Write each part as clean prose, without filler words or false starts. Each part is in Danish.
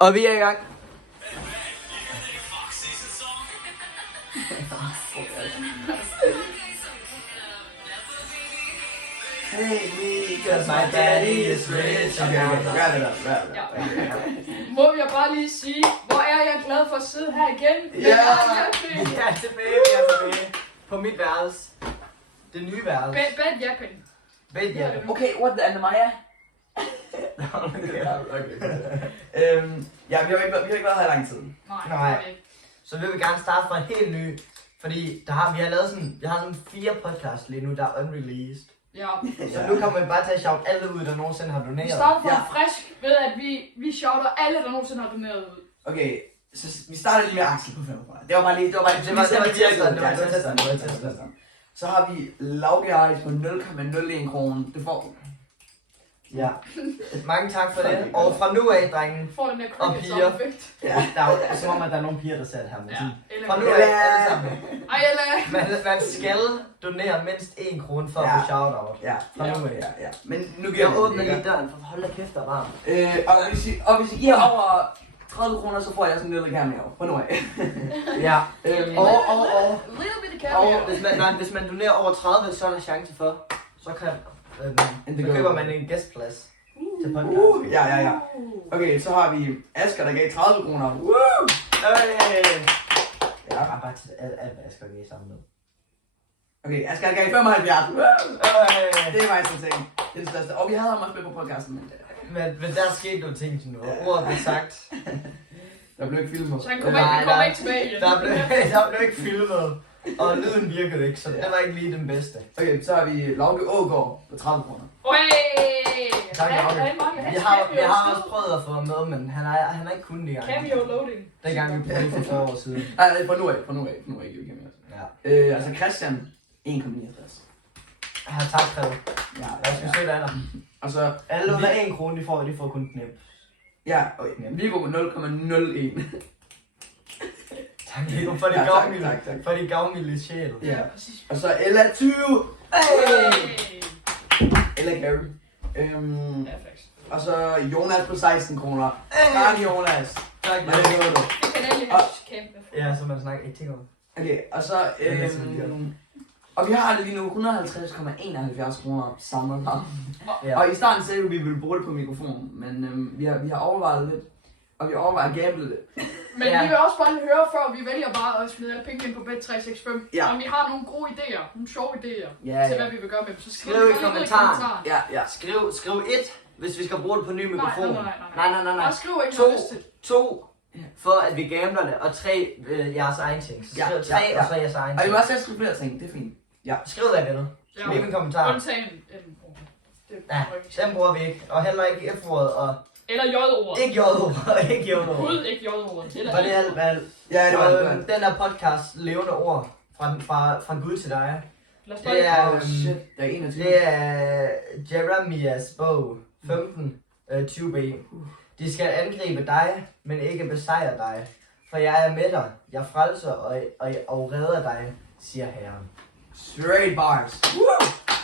Og vi er i gang. Hey me, cause my daddy is rich. Okay, wrap it up. Må jeg bare lige sige, hvor er jeg glad for at sidde her igen. Ja, vi er tilbage. På mit værelse. Det nye værelse. Bad Japan. Bed Japan. Okay, what the Anna-Maja? Ja, vi har ikke været her i lang tid. Nej. Så vi vil gerne starte fra en helt ny. Fordi vi har sådan 4 podcasts lige nu, der er unreleased. Ja. Så nu kommer vi bare til at shout alle ud, der nogensinde har doneret. Vi starter fra frisk ved, at vi shouter alle, der nogensinde har doneret ud. Okay, så vi starter lige med Axel på 45. Det var testeren. Så har vi Lauke Ice på 0,01 kroner. Det får... Ja. Mange tak for det. Og fra nu af, drengen får den der og piger. Ja. Der er som om, at der er nogle piger, der ser det her. Ja. Fra nu af, alle sammen. Eller. Man skal donere mindst 1 krone for at få shoutout. Ja. Fra nu af. Ja. Men nu Jeg åbner lige døren, for hold da kæft, der er varmt. Og hvis I giver over 30 kroner, så får jeg sådan en lille cameo. På nu af. Ja. Og Little hvis man donerer over 30, så er der chance for, så køber man en gæstplads til podcast. Ja. Okay, så har vi Asger, der gav 30 kroner. Ja, bare til alt hvad Asger gav sammen med. Okay, Asger gav 75. Det er faktisk en ting. Det er det største. Og vi havde ham også med på podcasten, Men der skete jo ting til noget. Ordet blev sagt. Der blev ikke filmet. Så han kommer ikke tilbage igen. Der blev ikke filmet. Og lyden virkede ikke, så det var ikke lige den bedste. Okay, så har vi Lauke Ågaard på 30 kroner. Tak, Lauke. Vi har også prøvet at få ham med, men han er ikke kun det gang. Cameo loading. Dengang vi prøvede for 40 år siden. Nej, på nu af. Ja. Altså Christian, 1,69. Ja, tak, Fred. Ja, Jeg skal søge dig. Og så alle under 1 krone, de får kun knæp. ja, okay. Viggo på 0,01. Tak, Viggo, for det gavmilde. For det gavmilde sjæl. Ja, præcis. Og så Ella 20. Ella Gary. Og så Jonas på 16 kroner. Tak, Jonas. Tak, Det er du. Det kan nemlig have kæmpe. Ja, så man snakker ikke ting om. Okay, og så og vi har lige nu 150,71 kroner samlet her. Ja. Og i starten sagde vi, at vi ville bruge det på mikrofonen, men vi har overvejet lidt, og vi overvejer at gamble lidt. Men vi vil også bare høre, før vi vælger bare at smide alle penge ind på Bet365, om I har nogle gode idéer, nogle sjove idéer til, hvad vi vil gøre med dem. Så skriv i kommentaren. Ja. Skriv 1, hvis vi skal bruge det på ny mikrofon. Nej. Og skriv ikke 2, for at vi gambler det, og 3 jeres egen ting. Så skriv 3 og så jeres egen ting. Og I må også skrive flere ting, det er fint. Ja. Skriv hvad I vil. Skriv i en kommentar. Undtagen Ja, den bruger vi ikke. Og heller ikke F-ordet og... Eller J-ordet. Ikke J-ordet. Ikke J-ordet. Gud, ikke J-ordet. For det er alt, hvad... Ja, det var det. Den der podcast, levende ord, fra Gud til dig. Det er... Shit, der er 21. Det er Jeremias bog 15, 20b. De skal angribe dig, men ikke besejre dig. For jeg er med dig, jeg frelser og redder dig, siger Herren. Straight bars.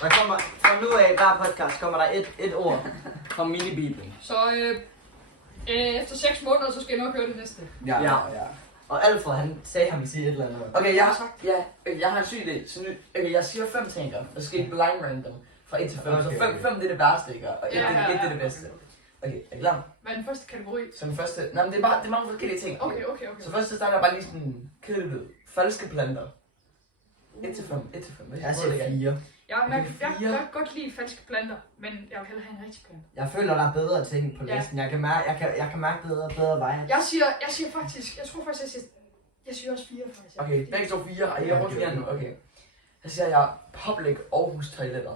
Der kommer, fra nu af, hver podcast, kommer der et ord fra minibibelen. Så efter 6 måneder, så skal jeg nok høre det næste. Ja. Og Alfred, han sagde, han ville sige et eller andet. Okay, jeg har en syg idé. Så nu, okay, jeg siger 5 ting, og så skal I blind random fra 1 til 5. Så 5 det er det værste, ikke? Og 1 det er det bedste. Okay, er I klar? Hvad er den første kategori? Så den første... Nej, men det er mange forskellige ting. Okay. Så først starter jeg bare lige sådan kedeligt ud. Falske planter. 1 til 5. Jeg siger 4. Jeg kan godt lide falske planter, men jeg vil hellere have en rigtig plante. Jeg føler, der er bedre ting på listen. Jeg kan mærke bedre veje. Jeg siger faktisk, jeg siger også 4 faktisk. Okay, begge to 4. Ej, jeg bruger 4 nu. Okay. Så siger jeg public Aarhus toiletter.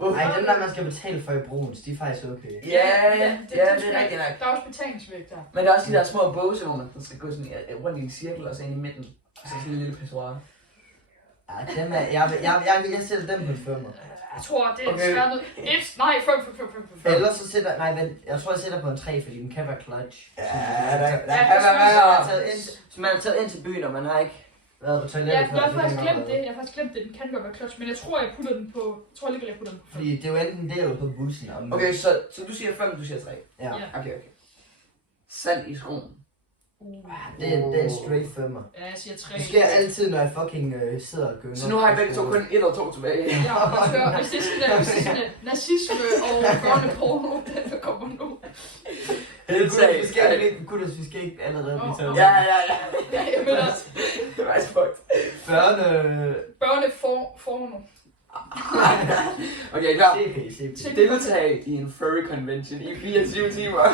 Ej, dem der man skal betale for i Bruns, de er faktisk okay. Ja, det er rigtig nok. Der er også betalingsvægt der. Men der er også de der små båse, hvor man skal gå sådan rundt i en cirkel og så ind i midten. Og så sådan en lille pissoir. Ja, dem er, jeg vil sætte dem på en 5'er. Jeg tror, det er svært noget. 5. Ellers så sætter, jeg tror jeg sætter på en 3, fordi den kan være clutch. Så man er taget ind til byen, og man har ikke været på toilettet. Jeg har faktisk glemt det. Den kan godt være clutch, men jeg tror, jeg putter den på. Jeg tror alligevel, jeg putter den på 5. Fordi det er jo enten det eller på bussen. Okay, så du siger 5, du siger 3. Ja. Okay. Sand i skoen. Det er en straight femmer. Ja, jeg siger 3. Det sker altid, når jeg fucking sidder og gynger. Så nu har jeg begge to kun 1 og 2 tilbage. Ja, hvis det er sådan nazisme og børneporno, den der kommer nu. Vi skal ikke allerede blive taget. Ja. Jeg mener, Det var fucked. børneporno. Okay, klar. CP. Deltag i en furry convention i 24 timer.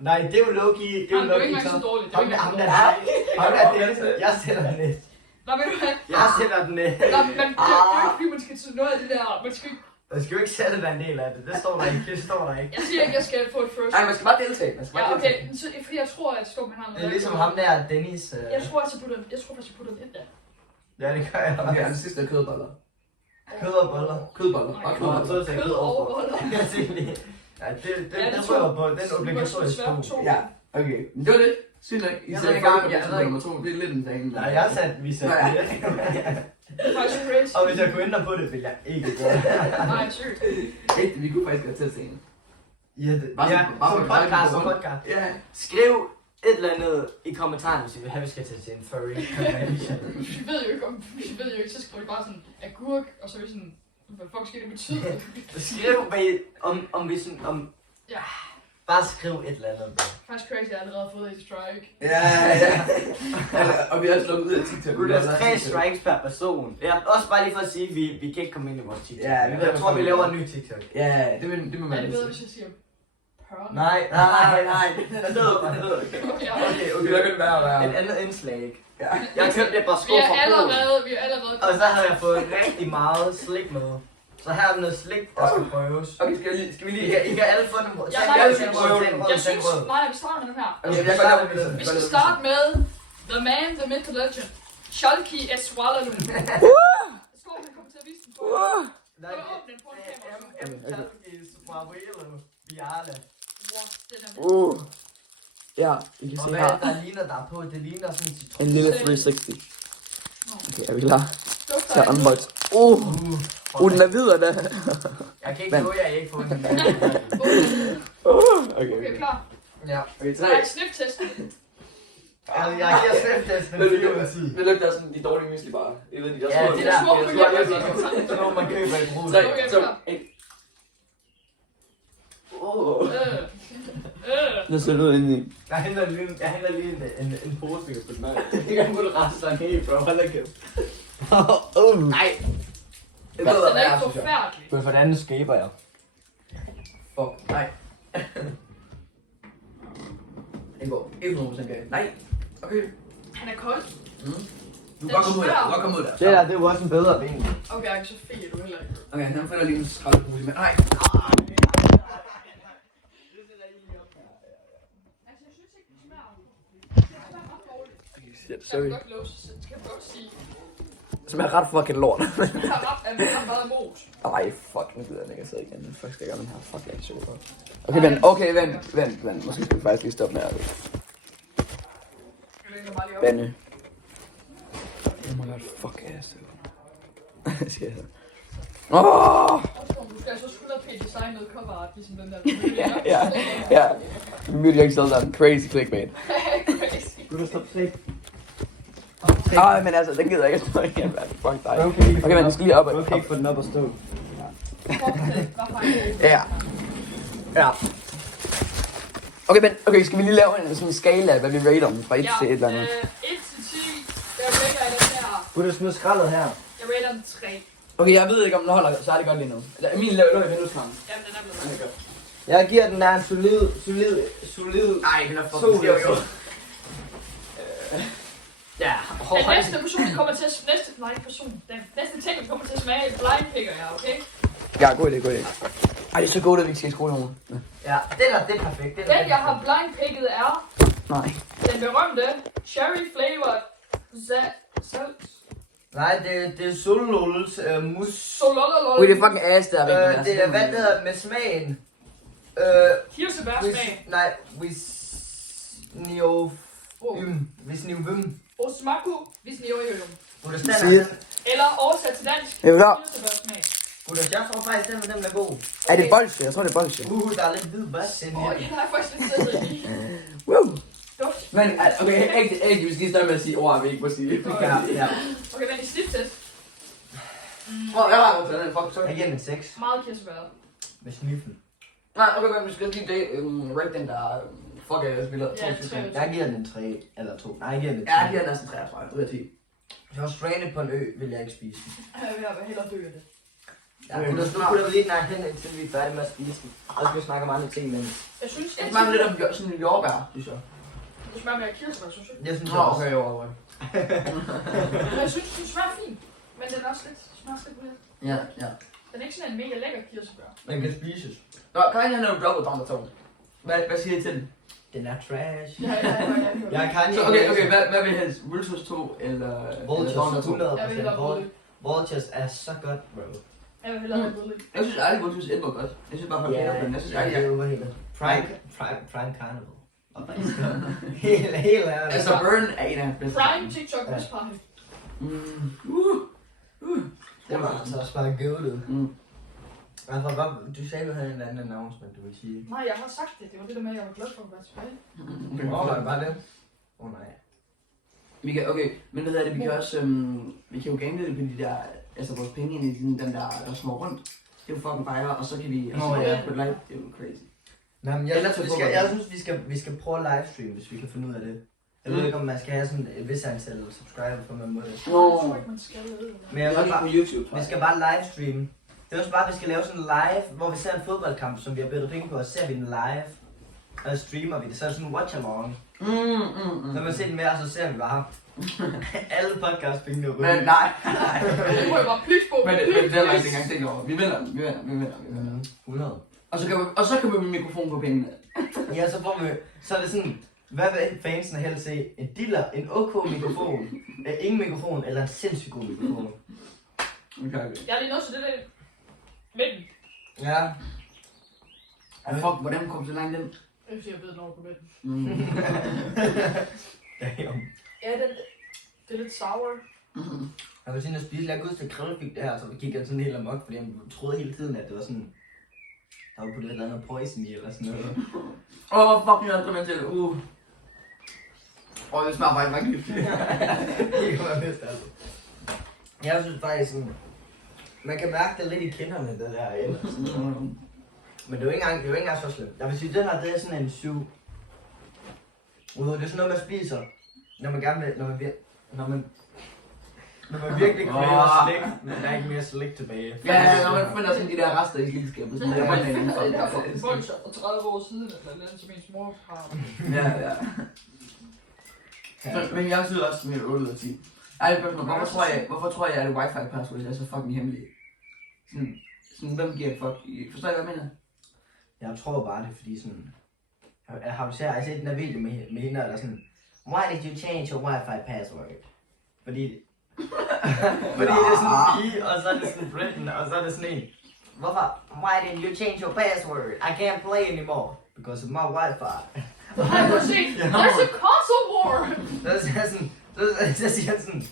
Nej, det er jo Loki. Det er jo Det er Loki. ikke så dårligt. Ham der Dennis. Jeg sætter den ned. Nå, ved du hvad? Jeg sætter den ned. Nå, men det er jo ikke fordi, man skal til noget af det der. Man skal ikke... Jeg skal jo ikke sætte være en del af det. Det står der ikke. Det står der ikke. Jeg siger ikke, jeg skal få et first. Nej, man skal bare deltage. Ja, okay. Så, fordi jeg tror, at Storm han har noget. Det er ligesom ham der, Dennis. Jeg tror, at jeg putter den ind der. Ja, det gør jeg. Okay, og det sidste er kødboller. Kød og boller. Kødboller. Og kødboller. Kød og boller. Jeg siger lige. Ja, det rører på den obligatoriske sko. Ja, okay. Det var det. Sygt nok. I sætter gang. Jeg ved ikke, nummer 2. Det er lidt en dag. Nej, jeg satte, vi satte det. Faktisk crazy. Og hvis jeg kunne ændre på det, ville jeg ikke gøre det. Nej, sygt. Vi kunne faktisk have testet en. Ja, som podcast. Ja. Skriv et eller andet i kommentarerne, hvis I vil have, vi skal til en furry convention. Vi ved jo ikke, så skriver vi bare sådan agurk, og så er vi sådan, hvad fuck skal det betyde? Skriv, om vi sådan, Ja. Bare skriv et eller andet. Faktisk crazy, jeg har allerede fået et strike. Ja. Og vi har også lukket ud af TikTok. Der er 3 strikes per person. Ja, også bare lige for at sige, vi kan ikke komme ind i vores TikTok. Ja, jeg tror, vi laver en ny TikTok. Ja, det må man Er det bedre, sige. hvis jeg siger pørne? Nej. Det ved Okay. Okay, der kan det være. Et andet indslag. Ja. Jeg købte et par sko Vi fra er allerede. og så havde jeg fået rigtig meget slik med. Så her er noget slik, der skal prøves. Okay, skal vi lige... I kan alle få dem. Jeg synes, nej, vi starter med dem her. Okay, Vi skal starte med The Man, The Myth, The Legend. Schalke Eswalalu. Skål, han kommer til at vise den på. Nej, Ja, I kan og se hvad her. der ligner der på? Det ligner sådan en citron. En lille 360. Okay, er vi klar? Dufter Så af nu. unbox. Den er videre da. Jeg kan ikke nå, jeg ikke få den. Okay, klar. Ja. Okay, 3. Nej, sniftest. Jeg giver sniftest den 4 ud af 10. Det lugter sådan de dårlige mysli bare. Jeg ved, de der Ja, små. det Det er små der. Så må man købe et brud. 3, Okay, 2, klar. 1. Jeg ser ud ind i. Jeg henter lige en pose, vi kan putte med. Jeg kan putte resten helt, bro. Hold da kæft. Nej. Den er ikke forfærdelig. Men hvordan skaber jeg? Fuck, nej. Det går 100% galt. Nej. Okay. Han er kold. Du kan godt komme ud der. Du kan godt komme ud der. Det der, det er jo også en bedre ben. Okay, jeg er så fed, du heller ikke. Okay, han finder lige en skraldepose med. Nej. Altså, jeg synes ikke, det smager. Det smager ret dårligt. Shit, Skal jeg godt love, så skal jeg godt sige. Det smager ret fucking lort. Du har meget mos. Ej, fuck, nu gider jeg ikke at sidde igen. Fuck, skal jeg gøre den her? Fuck, jeg er ikke så godt. Okay, vent. Måske skal vi faktisk lige stoppe med at... Benny. Oh my god, fuck ass. Siger jeg så. Du skal altså skulle design noget cover art, ligesom den der. Ja. Virkelig ikke selv sådan crazy clickbait. Crazy. Du kan stoppe slik. Ej, men altså, den gider jeg ikke stå igen, mand. Fuck dig. Okay, men du skal lige op. Okay, få den op og stå. Ja. Okay, skal vi lige lave en sådan skala, hvad vi rater dem fra 1 til et eller andet? 1 til 10. Jeg rater den her. Kunne du smide skraldet her? Jeg rater den 3. Okay, jeg ved ikke, om den holder, så er det godt lige nu. Min lå i vindueskarmen. Jamen, den er blevet godt. Jeg giver den der en solid... Nej, den er Så fucking skæv, jo. Ja. Den næste person, der kommer til at... Den næste ting, der kommer til at smage, blind picker jeg, okay? Ja, god idé. Ej, det er så godt, at vi ikke skal i skole i morgen. Ja, det er perfekt. Den, jeg har blind picket er... Nej. Den berømte cherry flavored salt. Nej, det er Solols mus. Solololol. Ui, det er fucking ass, der er Det er, hvad det hedder med smagen. Kirsebærsmag. Nej, Visniovym. Osmaku visniojojum. Eller oversat til dansk. Er du klar? Kirsebærsmag. Jeg tror faktisk, den er god. Er det bolsje? Jeg tror, det er bolsje. Der er lidt hvid bas ind Åh, her. den har jeg faktisk lidt sædet i. Woo! Men, okay, ikke, vi skal lige starte med at sige ord, vi ikke må sige. Ja. Okay, den er sniftest. Jeg har jo den fuck, sorry. Jeg giver den 6. Meget kirsebær. Med sniffen. Nej, okay, men vi skal lige det, rate den der, fuck, jeg spiller. Ja, 3. Jeg giver den en 3 eller 2. Nej, jeg giver den en 3. Ja, jeg giver den næsten 3, tror jeg, ud af 10. Hvis jeg var stranded på en ø, vil jeg ikke spise den. Jeg vil hellere dø af det. Ja, nu putter vi lige nakke hen, indtil vi er færdige med at spise den. Og så skal vi snakke om andre ting, men... Jeg synes, Det smager lidt om sådan en jordbær, synes jeg. Det smager mere kirsebær, synes jeg. Jeg synes Nå, også. okay, jo. Men jeg synes, den smager fint. Men den er også lidt, smager lidt weird. Ja, ja. Den er ikke sådan en mega lækker kirsebær. Den kan spises. Nå, kan jeg have double down the tone? Hvad siger I til den? Den er trash. Ja. Jeg kan Så okay, hvad vil I helst? Vultures 2 eller Vultures 100%. Jeg vil hellere Bully. Vultures er så godt, bro. Jeg vil hellere have Bully. Jeg synes ærligt, Vultures 1 var godt. Jeg synes bare, at jeg synes ærligt, det er overhældet. Prime Carnival. Helt ærligt. altså Burn er en af hans bedste. Prime TikTok West Party. Det var altså også bare gøvlet. Altså, du sagde, du havde en anden announcement, du ville sige. Nej, jeg har sagt det. Det var det der med, at jeg var glad for at være tilbage. Var det bare det? Nej. Vi kan, okay, men hvad hedder det, vi kan også, vi kan jo gange det på de der, altså vores penge ind i den der små rundt. Det er jo fucking bare, og så kan vi, på live, det er jo crazy. Nej, men jeg synes, vi skal prøve at livestream, hvis vi kan finde ud af det. Jeg ved ikke, om man skal have sådan et vis antal subscriber, for man må det. Jeg tror ikke, man skal lade det. Men jeg også på YouTube, vi skal bare livestream. Det er også bare, at vi skal lave sådan en live, hvor vi ser en fodboldkamp, som vi har bedt penge på, og ser vi den live. Og streamer vi det, så er det sådan en watch-along. Så man ser den med, og så ser vi bare alle podcast-pengene ryge. Men nej. Det må jo bare pys på. Men det er ikke engang tænkt over. Vi vinder. 100. Og så kan vi med mikrofon på pengene. Ja, så er det sådan, hvad vil fansen helst se? En diller, en OK mikrofon, ingen mikrofon, eller en sindssygt god mikrofon? Okay. Jeg er lige nødt til det der midten. Ja. Fuck, hvordan kom så langt den? Jeg ved den over på midten. Ja, det er lidt sour. Jeg var sådan at spise, jeg kunne huske, at Krille fik det her, så vi gik sådan helt amok, fordi jeg troede hele tiden, at det var sådan, der var på det eller andet poison i, eller sådan noget. Fuck, jeg har kommet til. Det smager bare ikke rigtig. Det kan man bedst, altså. Jeg synes faktisk sådan, man kan mærke det lidt i kinderne, det der ellers. Men det er jo ikke engang så slemt. Jeg vil sige, den her, det er sådan en 7. Det er sådan noget, man spiser, når man gerne vil, når man virkelig kræver slik, men der er ikke mere slik tilbage. Ja, når man finder sådan de der rester i slikskabet. Det er for 30 år siden, eller noget, som ens mor har. Ja. Men jeg synes også, at 8 ud af 10. Ærligt spørgsmål, hvorfor tror jeg, at wifi-password er så fucking hemmelig? Sådan, hvem giver et fuck? Forstår I, hvad jeg mener? Jeg tror bare, det er fordi sådan... Har du set den der video med hende, der sådan... Why did you change your wifi password? Fordi det er sådan en pige, og så er det sådan Britain, og så er det sådan en... Hvorfor? Why didn't you change your password? I can't play anymore. Because of my wifi. Har du set? There's a console war! Så siger han sådan...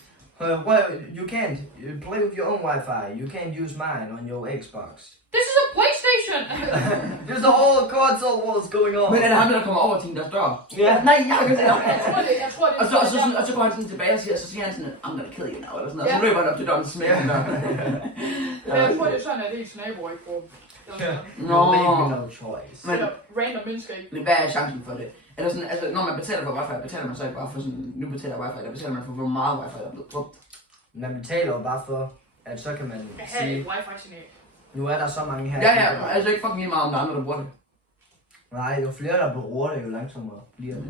Well, you can't play with your own Wi-Fi. You can't use mine on your Xbox. This is a PlayStation! There's a whole console wars going on. Men er det ham, der kommer over til deres dør? Ja. Nej, jeg kan det. Jeg tror det. Og så går han sådan tilbage og siger han sådan, I'm gonna kill you now, eller sådan noget. Og så løber han op til døren og smækker den der. Men jeg tror det er sådan, at ens naboer ikke bruger dem. No choice. Men random mennesker ikke. Men hvad er chancen for det? Eller sådan, altså når man betaler for wifi, betaler man så ikke bare for sådan, nu betaler wifi, eller betaler man for hvor meget wifi der er blevet brugt? Man betaler jo bare for, at så kan man sige, et wifi-signal. Nu er der så mange her. Ja, altså ikke fucking lige meget om der er andre, der bruger det. Nej, jo flere der bruger det, jo langsommere bliver det.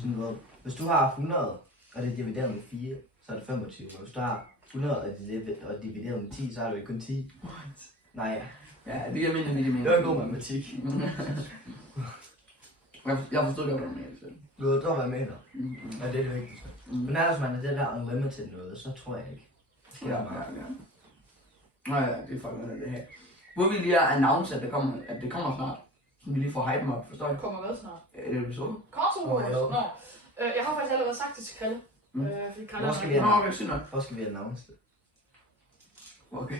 Sådan noget. Hvis du har 100, og det er divideret med 4, så er det 25. Og hvis du har 100 og divideret med 10, så er det jo kun 10. Nej. Ja, det giver mening. Det var en god matematik. Jeg forstod godt, hvad du mener. Du ved, hvad jeg mener. Ja, det er det vigtigste. Men ellers man er det der unlimited noget, så tror jeg ikke. Det sker bare. Nej, det er fucking det her. Hvor vi lige har announced, at det kommer snart. Så vi lige får hype op, forstår jeg? Kommer hvad snart? Er det episode? Console Wars? Nå. Jeg har faktisk allerede sagt det til Krille. Hvor skal vi Hvor skal vi announce det? Okay.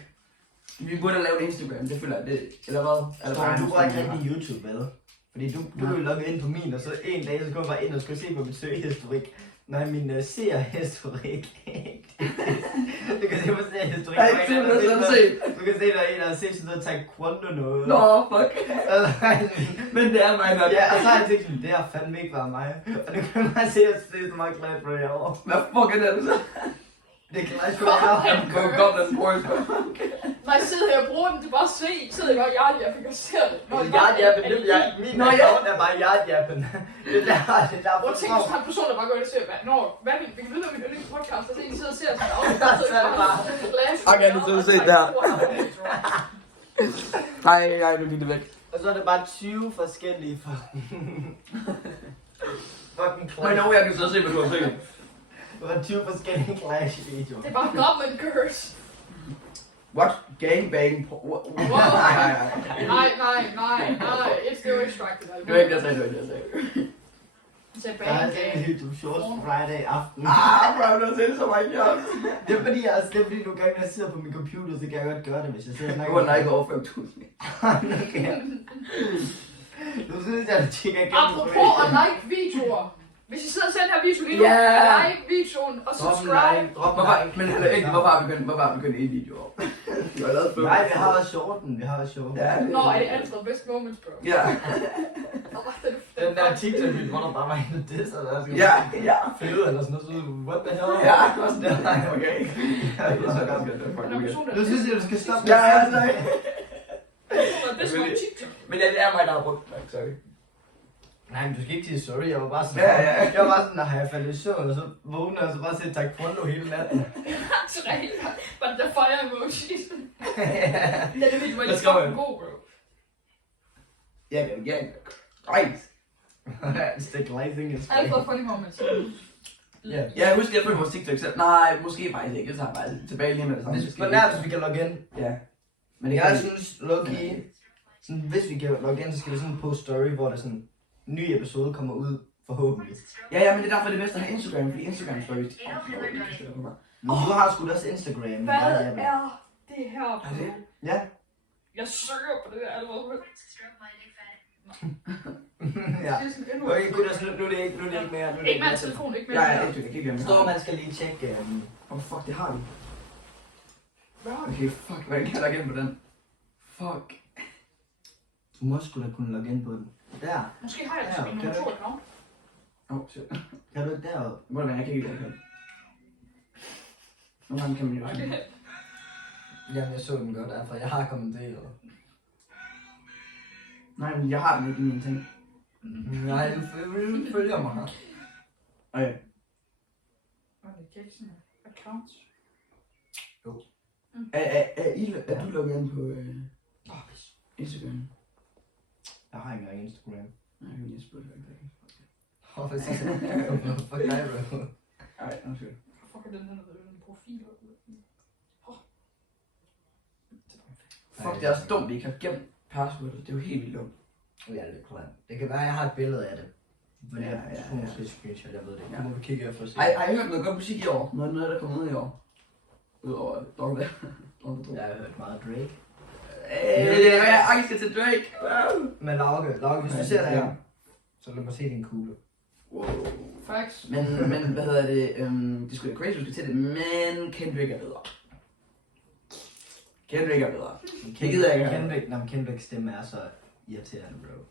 Vi burde lave et Instagram, det føler jeg det. Eller hvad? Du bruger ikke rigtig YouTube, vel? Fordi du ville logge ind på min, og så en dag, så kunne jeg bare ind og skulle se på min søgehistorik. Nej, min seerhistorik. Du kan se på seerhistorik. Du kan se, der er en, der har set sådan noget taekwondo noget. Nå, fuck. Men det er mig nok. Ja, og så har jeg tænkt sådan, det har fandme ikke været mig. Og nu kan man se, at det er så meget Clash Royale. Hvad fuck er det så? Det er Clash Royale. Go Goblin Boys. Når jeg sidder her og bruger den til bare at se, så sidder jeg bare hjertejappen, jeg ser det. Hjertejappen, min account er bare hjertejappen. Det der, hvor tænk, hvis han person, der bare går ind og ser, hvad vi kan vide, hvad min yndlingspodcast, og så en sidder og ser sådan en så er det bare. Okay, nu skal du se der. Nej, nu gik det væk. Og så er det bare 20 forskellige fucking Clash. Men jeg kan så se, hvad du har set. Det var 20 forskellige Clash-videoer. Det er bare Goblin Curse. What? Gangbang? Nej. Det var extracted. Det var ikke det, jeg sagde. Så Der er sådan en YouTube Shorts Friday aften. Bro, du har set så meget job. Det er fordi nogle gange, når jeg sidder på min computer, så kan jeg godt gøre det, hvis jeg sidder og Du snakker. har ikke over 5.000. Okay. Nu synes jeg, at det tjekker igennem. Apropos at like videoer. Hvis I sidder og ser den her video lige nu, like videoen og subscribe. Hvorfor har vi begyndt en video op? Nej, vi har også shorten. Nå, er det altid best moments, bro? Ja. Den der TikTok-video, hvor der bare var en disser, der skulle Ja. fede eller sådan noget, så what the hell? Ja, også det. Okay. Nu synes jeg, du skal stoppe. Ja, nej. Det er TikTok. Men ja, det er mig, der har brugt det. Sorry. Nej, men du skal ikke sige sorry, jeg var bare sådan, Ja. jeg var bare sådan, når jeg faldt i søvn, og så vågnede jeg, og så bare set taekwondo hele natten. But the fire emojis. Ja, det video var Let's lige go, fucking god, bro. Ja. Right. It's the glazing is Alle for funny moments. Ja. Jeg husker, jeg følte vores TikTok selv. Nej, måske faktisk ikke. Det tager bare tilbage lige med det samme. Hvor nært, hvis vi kan logge ind. Ja. Men det Jeg synes, low-key, sådan, hvis vi kan logge ind, så skal vi sådan post story, hvor der sådan en ny episode kommer ud, forhåbentlig. Ja, men det er derfor, det er bedst at have Instagram, fordi Instagram stories. Men du har sgu da også Instagram. Hvad er det her, bro? Ja. Jeg søger på det der allerede. Ja. Okay, gutter, nu er det ikke mere. Ikke mere telefon, ikke mere. Ja, jeg kan ikke Står, man skal lige tjekke. Fuck, det har vi. Hvad har vi? Okay, fuck, hvordan kan jeg logge ind på den? Fuck. Du må sgu da kunne logge ind på den. Der. Måske har jeg det som en nummer 2 account. Shit. Kan du ikke deroppe? Må det være, jeg kan ikke logge ind. Nogle gange kan man jo ikke. Jamen, jeg så den godt, derfor jeg har kommenteret. Nej, men jeg har den ikke i mine ting. Nej, du følger mig. Okay. Hvad er det? Kan ikke sådan accounts? Jo. Er du logget ind på Instagram? Jeg har ikke engang Instagram. Nej, jeg vil lige spørge dig. Fuck dig, bro. Ej, undskyld. Fuck, er den her profil? Fuck, det er også dumt, at I ikke har gemt passwordet. Det er jo helt vildt dumt. Ja, det er klart. Det kan være, at jeg har et billede af det. Men Ja. jeg tror måske et screenshot, jeg ved det ikke. Ja. Nu må vi kigge efter og se. Ej, har I hørt noget godt musik i år? Noget der kommer ud i år? Udover Dogge. Jeg har hørt meget Drake. Jeg skal til Drake. Men Lauke, hvis du ser det her, så lad mig se din kugle. Wow. Facts. Men hvad hedder det? Det skulle da crazy, du skal til det, men Kendrick er bedre. Kendrick er bedre. Det gider jeg ikke. Kendricks stemme er så irriterende, bro.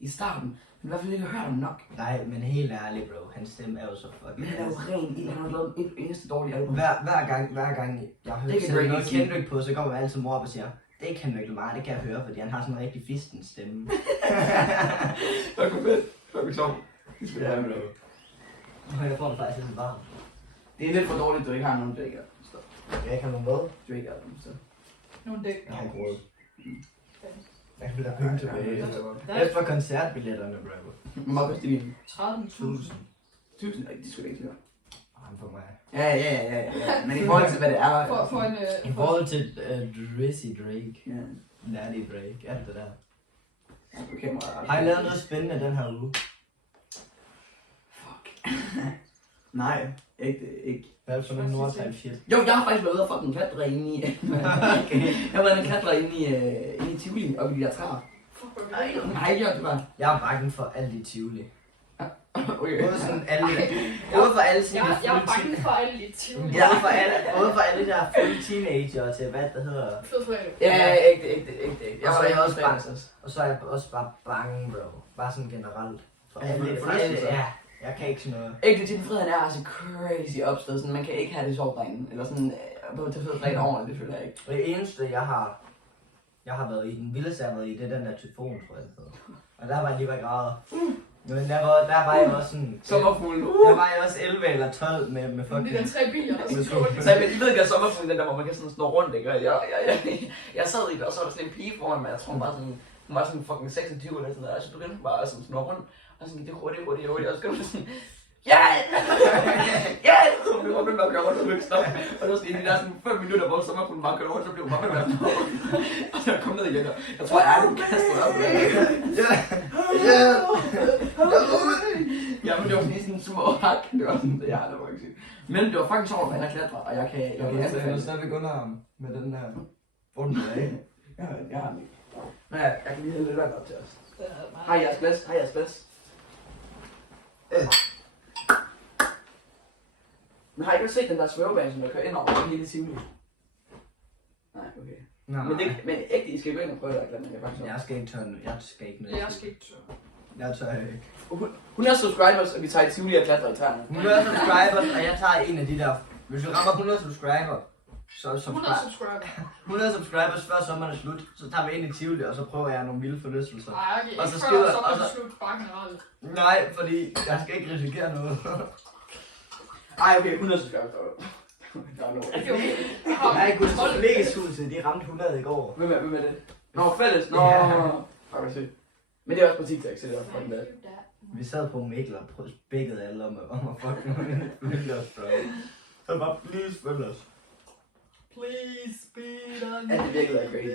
I starten, men i hvert fald ikke hørt ham nok. Nej, men helt ærligt, bro. Hans stemme er jo så fucking... Men han er jo ren, han har lavet et eneste dårligt album. Hver gang jeg hører Det kan noget Drake sige. Kendrick på, så kommer jeg altid mor op og siger, det er Kendrick Lamar, det kan jeg høre, fordi han har sådan en rigtig fisten stemme. Fuck hvor fedt. Fuck hvor sjovt. Det skal jeg have med. Jeg får det faktisk lidt varmt. Det er lidt for dårligt, at du ikke har nogen Drake album. Jeg kan have nogle hvad? Drake album, så. Nogle dæk. Jeg har ikke råd. Jeg vil have penge tilbage. Der er Efter koncertbilletterne, bro. Hvor meget koster de? 30.000. 1000? Nej, det skulle ikke til. Han for mig. Ja. Men i forhold til, hvad det er... For en... I forhold til Drizzy Drake, Ja. Natty Drake, alt det der. Okay, Har I lavet noget spændende den her uge? Fuck. Nej, ikke. Hvad er det for nogle Nordtype shit? Jo, jeg har faktisk været ude og fucking klatre inde i... Okay. Jeg har været inde og klatre inde i Tivoli, oppe i de der træer. Nej, gjort det bare. Jeg er bange for alt i Tivoli. Okay. Både sådan alle... Både for alle sådan Jeg er bange for alle i Tivoli. Både for alle der fulde teenager til hvad det hedder. Ja, ikke. Og så er jeg også bange. Og så er jeg også bare bange, bro. Bare sådan generelt. For alle, ja. Jeg kan ikke sådan noget. Ikke til Freden er altså crazy opsted, sådan man kan ikke have det sjovt derinde. Eller sådan, på til fedt rent over, det føler jeg ikke. Og det eneste jeg har været i, den vildeste jeg har været i, det er den der tyfon, tror jeg. Og der var jeg lige ved grader. Men der var jeg også sådan... Sommerfuglen. Der var jeg også 11 eller 12 med fucking... Det er 3 biler, der så slår Så men I ved ikke, at sommerfuglen den der, hvor man kan sådan snå rundt, ikke? Og jeg sad i det, og så var der sådan en pige foran mig, jeg tror hun var sådan fucking 26 eller sådan noget, og så begyndte hun bare sådan snå rundt. Og så gik det hurtigt, og så skulle du sådan... Ja! Ja! Så blev hun bare kørt rundt og ikke stoppe. Og det var sådan i de der sådan 5 minutter, hvor sommerfuglen bare kørte rundt, så blev hun bare med at og så kom ned igen, og jeg tror, jeg er den kastet op. Ja, men det var sådan små hak. Det var sådan, ja, det var ikke sygt. Men det var fucking sjovt, at jeg klatrer, og jeg kan Jeg er stadigvæk under ham med den der rundt af. Jeg har den ikke. Men jeg kan lige hælde lidt vand op til os. Hej jeres glas. Men har I ikke set den der svævebane, som der kører ind over hele Tivoli? Nej, okay. Nej. Men ægte, I skal gå ind og prøve det, Jeg skal ikke tørre. Jeg skal ikke noget. Jeg skal ikke tørre. Jeg tør ikke. 100 subscribers, og vi tager i Tivoli og klatrer i træerne. 100 subscribers, og jeg tager en af de der... Hvis vi rammer 100 subscriber, så 100 subscribers før sommeren er slut, så tager vi ind i Tivoli, og så prøver jeg nogle vilde forlystelser. Nej, okay. Og så ikke skider, før sommeren og er så... slut, bare generelt. Nej, fordi jeg skal ikke risikere noget. Ej, okay, 100 subscribers. Der er noget. Nej, gud, kollegahuset, de ramte 100 i går. Hvem er det? Nå, fælles. Nå. Fuck, hvad sygt. Men det er også på TikTok, så det er også fucking bad. Vi sad på Mikkel og spækkede alle om at fucking følge os, bro. Så bare, please følg os. Please speed on Ja, det virkede crazy,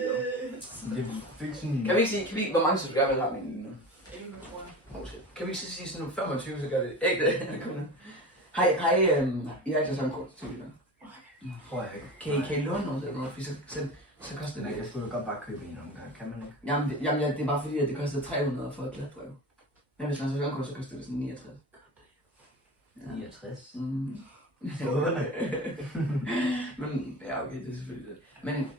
jo. Det fik sådan... Kan vi ikke sige, hvor mange subscribers har vi nu? 11, tror jeg. Kan vi ikke sige sådan 25, så gør det ikke det? Kom nu. Hej, I har ikke så samme kort til det der. Tror jeg ikke. Kan I låne noget til noget? Så koster det Jeg skulle godt bare købe en omgang, kan man ikke? Jamen, det er bare fordi, at det koster 300 for et klatbrev. Men hvis man så gør så koster det sådan 69. Ja. 69. Men ja, okay, det er selvfølgelig det.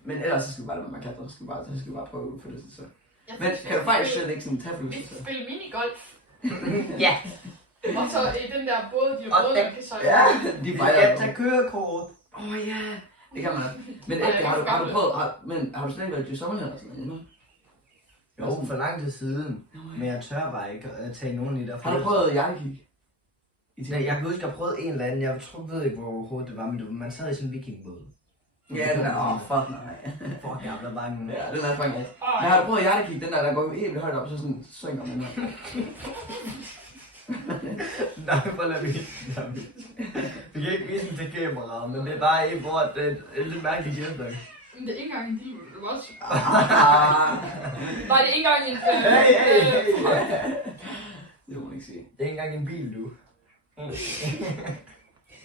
Men ellers så skal vi bare lade mig klatre, så skal vi bare prøve at følge det så. Men kan du faktisk slet ikke sådan tage Vi skal spille minigolf. Ja. Og så i den der båd, de har båd, man kan sejle. Ja, de bare tage kørekort. Ja, det kan man også. Men har du prøvet, har du slet ikke været i sommerland eller sådan noget? Jo, for lang tid siden. Men jeg tør bare ikke at tage nogen i der. Har du prøvet jakkekig? Nej, jeg kan huske, at jeg prøvede en eller anden. Jeg ved ikke, hvor hurtigt det var, men man sad i sådan en vikingbåd. Ja, den er, fuck nej. Fuck, jeg blev bange. Ja, den er bange. Men har du prøvet jakkekig? Den der går helt højt op, så sådan synger man her. Nej, hvor lader vi. Vi kan ikke vise den til kameraet, men det er bare en, hvor det er lidt mærkeligt hjælpdag. Men det er ikke engang en bil, det var også... Nej, det er ikke engang en... Det må man ikke sige. Det er ikke engang en bil, du.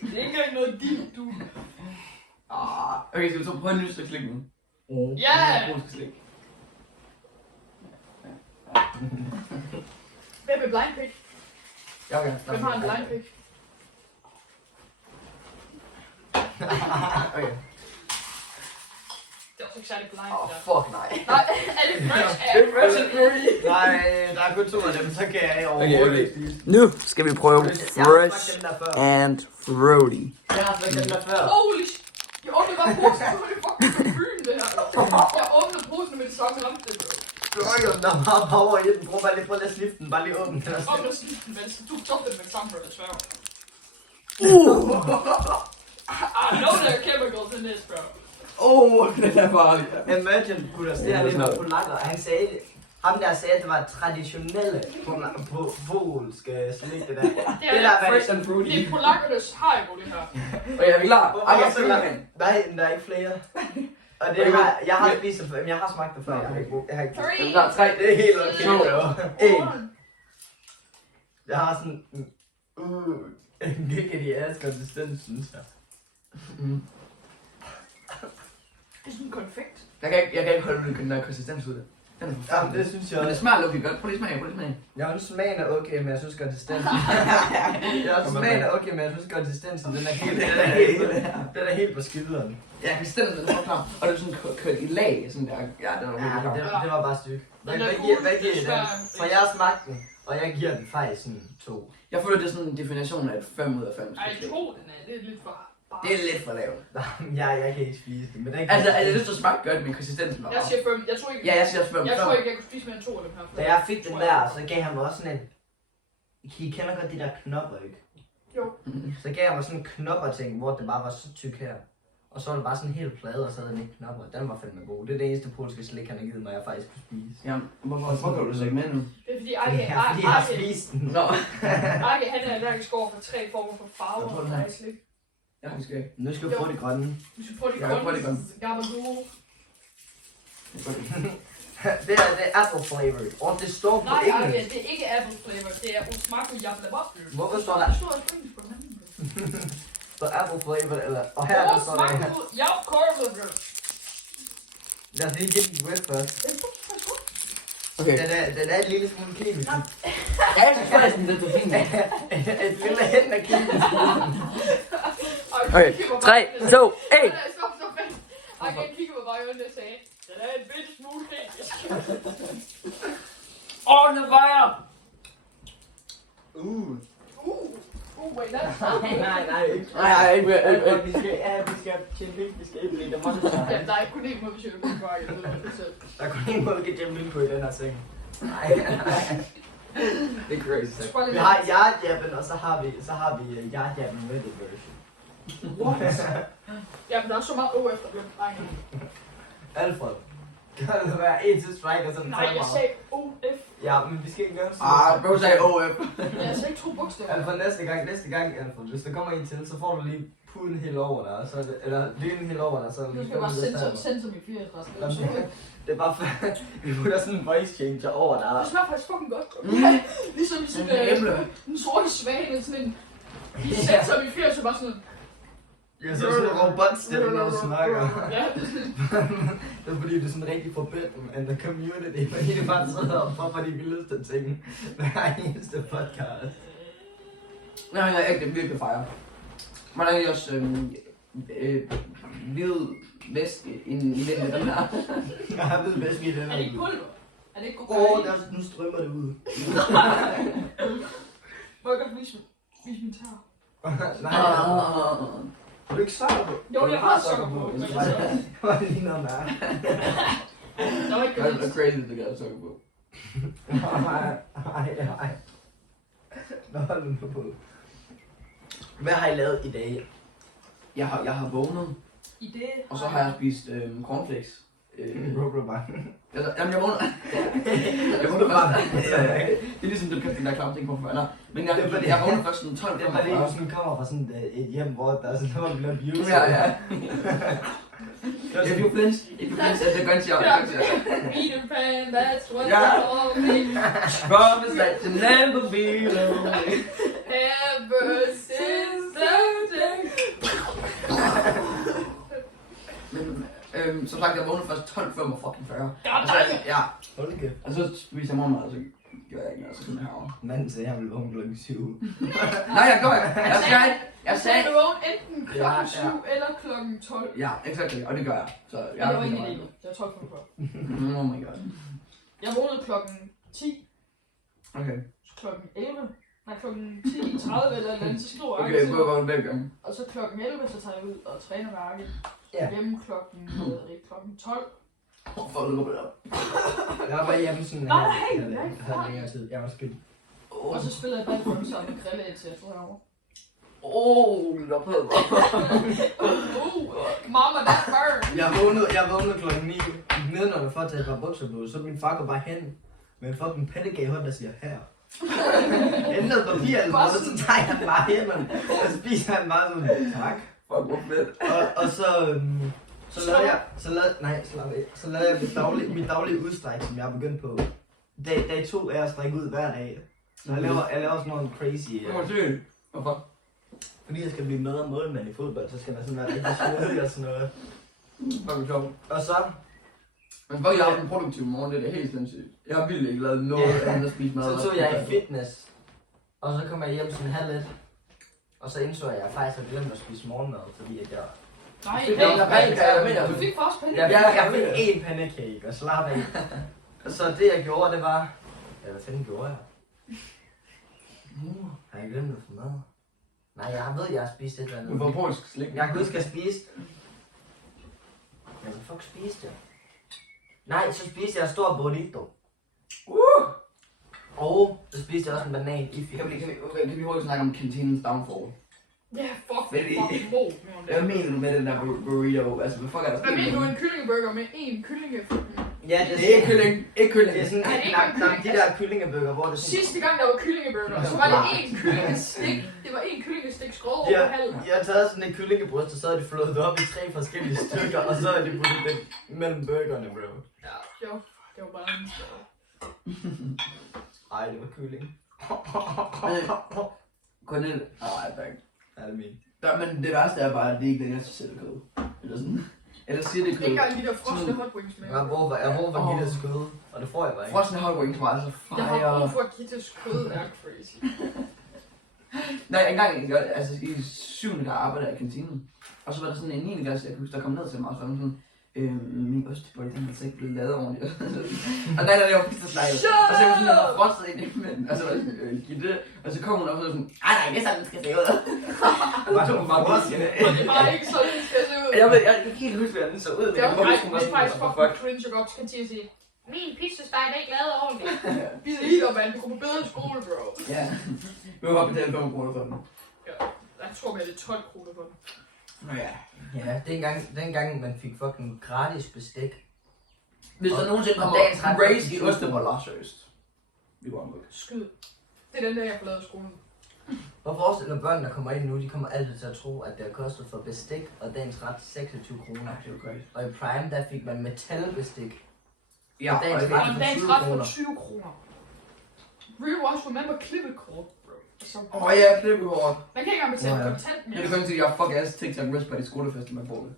Det er ikke engang noget bil, du. Okay, så vi så prøve en ny stykke slik nu. Ja! Hvem er blind pick? Hvem har en blind pick? Okay. Det er også ikke særlig blind. Fuck nej. Nej, er det fresh? Det er fresh and fruity. Nej, der er kun 2 af dem, så kan jeg overhovedet ikke spise. Nu skal vi prøve fresh and fruity. Jeg har smagt dem der før. Holy shit! Jeg åbnede bare posen, så var det fucking for byen det her. Jeg åbnede posen med det samme lampe, bro. Der er meget power i den. Prøv lige at snifte den. Bare lige åbne den. Om du snifte den, mens du tog den med samme, bro. Det er svært. I know there are chemicals in this, bro. Den er farlig. Imagine, Buddha, det er lidt med polakker. Han sagde det. Ham der sagde, at det var traditionelle polske slik, det der. Det er fresh and fruity. Det er polakkernes haribo, det her. Og jeg er klar. Nej, der er ikke flere. Og det har, jeg har spist det før, men jeg har smagt det før. Jeg har ikke 3. Det er helt okay. 1. Jeg har sådan en giggity ass konsistens, synes jeg. Det er sådan en konfekt. Jeg kan ikke holde den der konsistens ud af det. Jamen, det synes jeg Men det også. smager okay godt. Prøv lige smag. Jeg synes, smagen er okay, men jeg synes konsistensen... Smagen er okay, men jeg synes konsistensen, den er helt på skideren. Ja, konsistensen den er så klar. Og det er sådan kørt i lag, sådan der. Ja, det var virkelig klar. Det var bare stykke. Hvad Den er giver god, I den? smager- For jeg har smagt den, og jeg giver den faktisk sådan 2. Jeg føler, det er sådan en definition af et 5 ud af 5. Ej, 2 den er, det er lidt for... Det er lidt for lavt. Jeg kan ikke spise det, men den Altså, er det lyst til at smage godt, men konsistensen var Jeg siger 5. Jeg tror ikke, Ja, jeg siger også 5. jeg tror ikke, jeg kunne spise mere end 2 af dem her. Da jeg fik den der, så gav han mig også sådan en... I kender godt de der knopper, ikke? Jo. Så gav han mig sådan en knopper-ting, hvor det bare var så tyk her. Og så var det bare sådan helt plade, og så havde den ikke knopper. Den var fandme god. Det er det eneste polske slik, han har givet mig, jeg faktisk kunne spise. Jamen, hvorfor kan du så ikke med nu? Det er fordi Ja, fordi jeg har spist den. Nå. Arke, han er allergisk over for 3 former for farver. Jeg tror, den og her. der er slik. Jeg skal ikke. Nu skal vi få det grønne. Du skal prøve det Ja, prøv det grønne. grønne. Gabagool. Det er apple flavored, og det står på Nej, Arke, engelsk. det er ikke apple flavor. Det er Osmako Jablabop. Hvorfor står der? Det står også på engelsk på den anden. Så apple flavored, eller... Og her der står der... Osmako Jablabop. Lad os lige give den wet først. Okay. Den er en lille smule kemisk. Ja, jeg synes faktisk, det er fint. Et lille hen af kemisk. Okay, 3, 2, 1. Stop. Arke, jeg kigger mig bare i øjnene og sagde, den er en bitte smule kemisk. Det vejer! Wait, that's Nej, ikke. Nej, ikke mere. Vi skal tjene penge, vi skal ikke blive monster. Ja, der er kun én måde, vi skal på vej. Jeg ved det selv. Der er kun en måde, vi kan tjene penge på i den her seng. Nej. Det er crazy. Vi har Yardjabben, og så har vi Yardjabben Reddit version. What? Jamen, der er så meget O efter den drenge. Alfred. Kan det være en til strike og sådan Nej, jeg sagde OF. Ja, men vi skal ikke gøre sådan. Bro sagde OF. Jeg sagde 2 bogstaver. Alfred, næste gang, Alfred, hvis der kommer en til, så får du lige puden helt over dig, så er det, eller dynen helt over dig, så er det Nu lige skal jeg bare kommet sende som i 80 resten. Det er bare for, vi putter sådan en voice changer over dig. Det smager faktisk fucking godt. Ligesom i sådan en sorte svane, sådan en... Send som i 80, så bare sådan... Jeg så sådan en robotstemme, når du snakker. Ja. Det er fordi, du er sådan rigtig forbedret and the community, fordi du bare sidder og får de vildeste ting hver eneste podcast. Nej, jeg er ikke virkelig fejre. Hvordan er det også hvid væske i midten af den her? Jeg har ved bedst i den Er her. det ikke pulver? Er det ikke kokain? Nu strømmer det ud. Må jeg godt vise min tær? Nej, har du ikke sokker på? Jo, jeg har sokker på. Men Det var lige noget mærke. der var ikke Det er godt. crazy, det gør jeg så på. Nej. Nå, hold nu på. Hvad har I lavet i dag? Jeg har vågnet, I det... og så har jeg spist cornflakes. Jamen, jeg vågner. Jeg vågner først. Det er ligesom, du kan den der klamme ting på for. Men jeg vågner først sådan 12 Det er bare det, du sådan kommer fra sådan et hjem, hvor der er sådan noget, der bliver abused. Ja. If you flinch at the gunshot. Peter Pan, that's what Ja. they call me. Promise that you never be lonely. Ever since the day. Men som sagt, jeg vågnede først 12:45. Ja. Hold da kæft. Og så spiste jeg morgenmad, og så gjorde jeg ikke noget, så sådan herovre. Manden sagde, at han ville vågne klokken 7. Nej, jeg gør ikke. Jeg sagde... Du vågne enten klokken 7 eller klokken 12. Ja, exakt, og det gør jeg. Så Jeg var ingen idé. Det var 12 klokken. Oh my god. Jeg vågnede klokken 10. Okay. Klokken 11. Nej, klokken 10:30 eller andet, så skriver jeg. Okay, prøv at gå væk. Og så klokken 11, så tager jeg ud og træner med Arke. Ja. Hjemme klokken 12. Hvorfor er du gået op? Jeg var hjemme sådan Nej, havde længere tid. Jeg var skyld. Og så spillede jeg badminton sammen med Krille til jeg stod herovre. Der prøvede Mama, that burn! Jeg vågnede klokken 9 nedenunder for at tage et par bukser på, så min far går bare hen med en fucking pandekage i hånden, der siger her. Ændret papir eller noget, så tager jeg bare hænderne, og så spiser han bare sådan, tak. Fuck, hvor fedt. Og så lavede jeg mit daglige udstræk, som jeg har begyndt på. Dag 2 er at strække ud hver dag. Så jeg laver sådan noget crazy. Det var sygt. Hvorfor? Fordi jeg skal blive bedre målmand i fodbold, så skal man sådan være rigtig smidig og sådan noget. Fuck, hvor sjovt. Og så Men hvor jeg har haft en produktiv morgen, det er helt sindssygt. Jeg har vildt ikke lavet noget andet end at spise mad. Så tog jeg i fitness, og så kom jeg hjem sådan halv lidt. Og så indså jeg, at jeg faktisk havde glemt at spise morgenmad, fordi at jeg... Nej, Du fik først penge. Jeg fik én pandecake og slap af. Så det jeg gjorde, det var... Ja, hvad fanden gjorde jeg? Har jeg glemt at få mad? Nej, jeg ved, jeg har spist et eller andet. Du får polsk slik. Jeg kan huske, at jeg spiste... Men fuck spiste jeg? Nej, så spiste jeg en stor burrito. Og så spiste jeg også en banan i Kan vi hurtigt snakke om kantinens downfall? Ja, fucking god. Hvad mener du med den der burrito? Altså, hvad fuck er der Hvad mener du en kyllingeburger med én kyllinge? Ja, det er ikke kylling. Ikke kylling. Det er sådan de der kyllingebøger, hvor det sådan... Sidste gang der var kyllingeburger, så var det én kyllingestik. Det var én kyllingestik skåret over på halv. Jeg har taget sådan et kyllingebryst, og så er det flået op i 3 forskellige stykker, og så er det puttet det mellem burgerne, bro. Ja, det var bare en skåret. Ej, det var kylling. Cornel. Nej, tak. Ja, det er min. Men det værste er bare, at det ikke er den, jeg sætter kød. Eller sådan. Eller siger det kød. Ikke engang de der frosne hot wings med. Jeg har brug for Gittes kød, og det får jeg bare ikke. Frosne hot wings var altså fire. Jeg har brug for Gittes kød, er crazy. Nej, engang, altså i 7. der arbejder jeg i kantinen. Og så var der sådan en 9. klasse, jeg kunne huske, der kom ned til mig, og så var sådan, min ostebolle, den er altså ikke blevet lavet ordentligt. Og nej, det var pizzaslice. Og så var sådan, den var frostet ind i midten, og så var det sådan, Gitte. Og så kom hun op og sådan, nej, det er sådan, den skal se ud. Var du frostet? Og det var ikke sådan, det skal se ud. Jeg kan ikke helt huske, hvordan den så ud. Det er faktisk fucking cringe at godt til kantin og sige, min pizzasteg er ikke lavet ordentligt. Vi er helt op, man. Du kommer bedre i skole, bro. Ja, vi var bare betalt 5 kroner for den. Ja, jeg tror, vi havde 12 kroner for den. Ja. Ja, dengang man fik fucking gratis bestik. Hvis der nogensinde kommer race i osteboller, seriøst. Vi går amok. Skyd. Det er den der, jeg får lavet i skolen. Hvor forestiller børn, der kommer ind nu, de kommer altid til at tro, at det har kostet for bestik og dagens ret 26 kroner. Det er jo great. Og i Prime, der fik man metalbestik. Ja, og dagens Og ret en for dagens 20 ret kroner. for 20 kroner. Real Watch remember klippekort, bro. ja, klippekort. Man kan ikke engang betale Ja. kontant Det mere. er kun til, at jeg fuck ass TikTok Whisper i skolefest, man får det.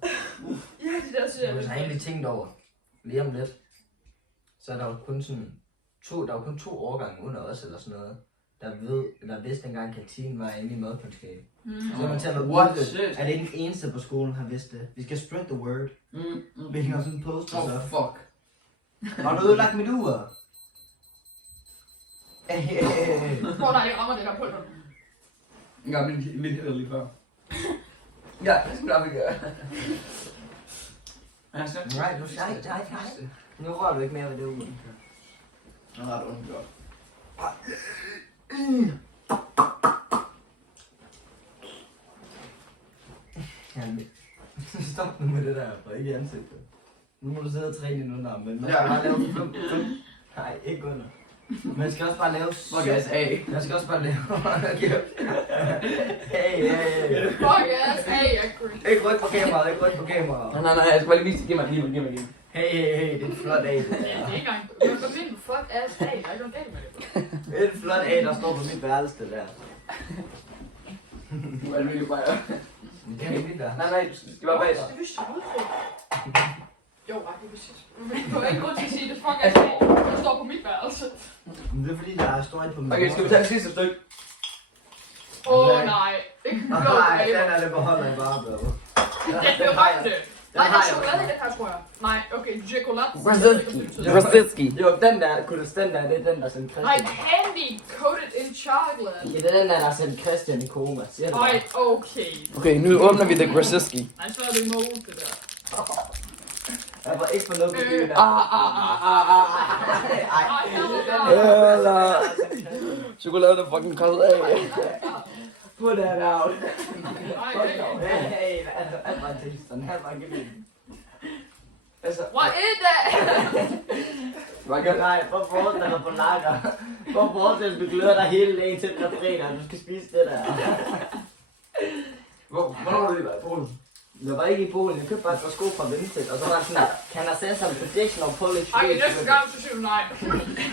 Ja, de der siger Jeg har egentlig tænkt over, lige om lidt, så er der jo kun sådan to årgange under os eller sådan noget, der vidste engang kantinen var inde i madkundskab. Så man tager med What det. shit? Er det ikke den eneste på skolen, har vidst det? Vi skal spread the word. Vi hænger sådan en poster så. Fuck. Har du ødelagt mit ur? Hvor der ikke rammer det der pulver. Ja, min hedder lige før. Ja, det skal vi gøre. Nej, du siger nej. Nu rører du ikke mere ved det ur. Jeg har ret ondt godt. Stop nu med det der, for ikke i ansigtet. Nu må du sidde og træne din underarm, men man skal Ja. bare lave 5. Nej, ikke under. Man skal også bare lave... Fuck ass A. Man skal også bare lave... hey. Fuck ass, hey, jeg er cringe. Ikke ryk på kameraet, Nej, jeg skal bare lige vise. Giv mig. Hey, det er en flot A. Det Ja, det er ikke engang... Hvad mener du? Fuck ass, hey, der er ikke noget galt med det. er en flot A, der står på mit værelse, det der. Du er virkelig bare... Det er ikke der. Nej, du skal bare bag dig. Det vidste jeg udtryk. Jo, ej, det er præcis. Du har ikke grund til at sige det. Fuck ass, hey, der står på mit værelse. Men det er fordi, der er støj på min Okay, skal vi tage det sidste stykke? Nej. Ikke blå Nej, den gamer. er det beholder jeg bare, bro. Det er berømte. Nej, der er chokolade i den her, tror jeg. Nej, okay, chokolade. Brzezinski. Jo, den der, det er den, der sendte Nej, Christian. candy coated in chocolate. Ja, det er den der sendte Christian i koma. Siger du Ej, bare. okay. Okay, nu åbner vi det Brzezinski. Nej, så er det mold, det der. Jeg var ikke for noget på det der. Ej, Chokoladen er fucking koldt af. Put that out. nej. Hey, alt var en tilstand. Alt var en gevinst. Altså, What is that? Nej, hvor forestiller dig på lager? Hvor forestiller du glæder dig hele dagen til den fredag, du skal spise det der? hvornår har du lige været i Polen? Jeg var ikke i Polen, jeg købte bare et par sko fra Vinted, og så var det sådan, can I send some traditional Polish Ej, food? næste gang, så siger du nej.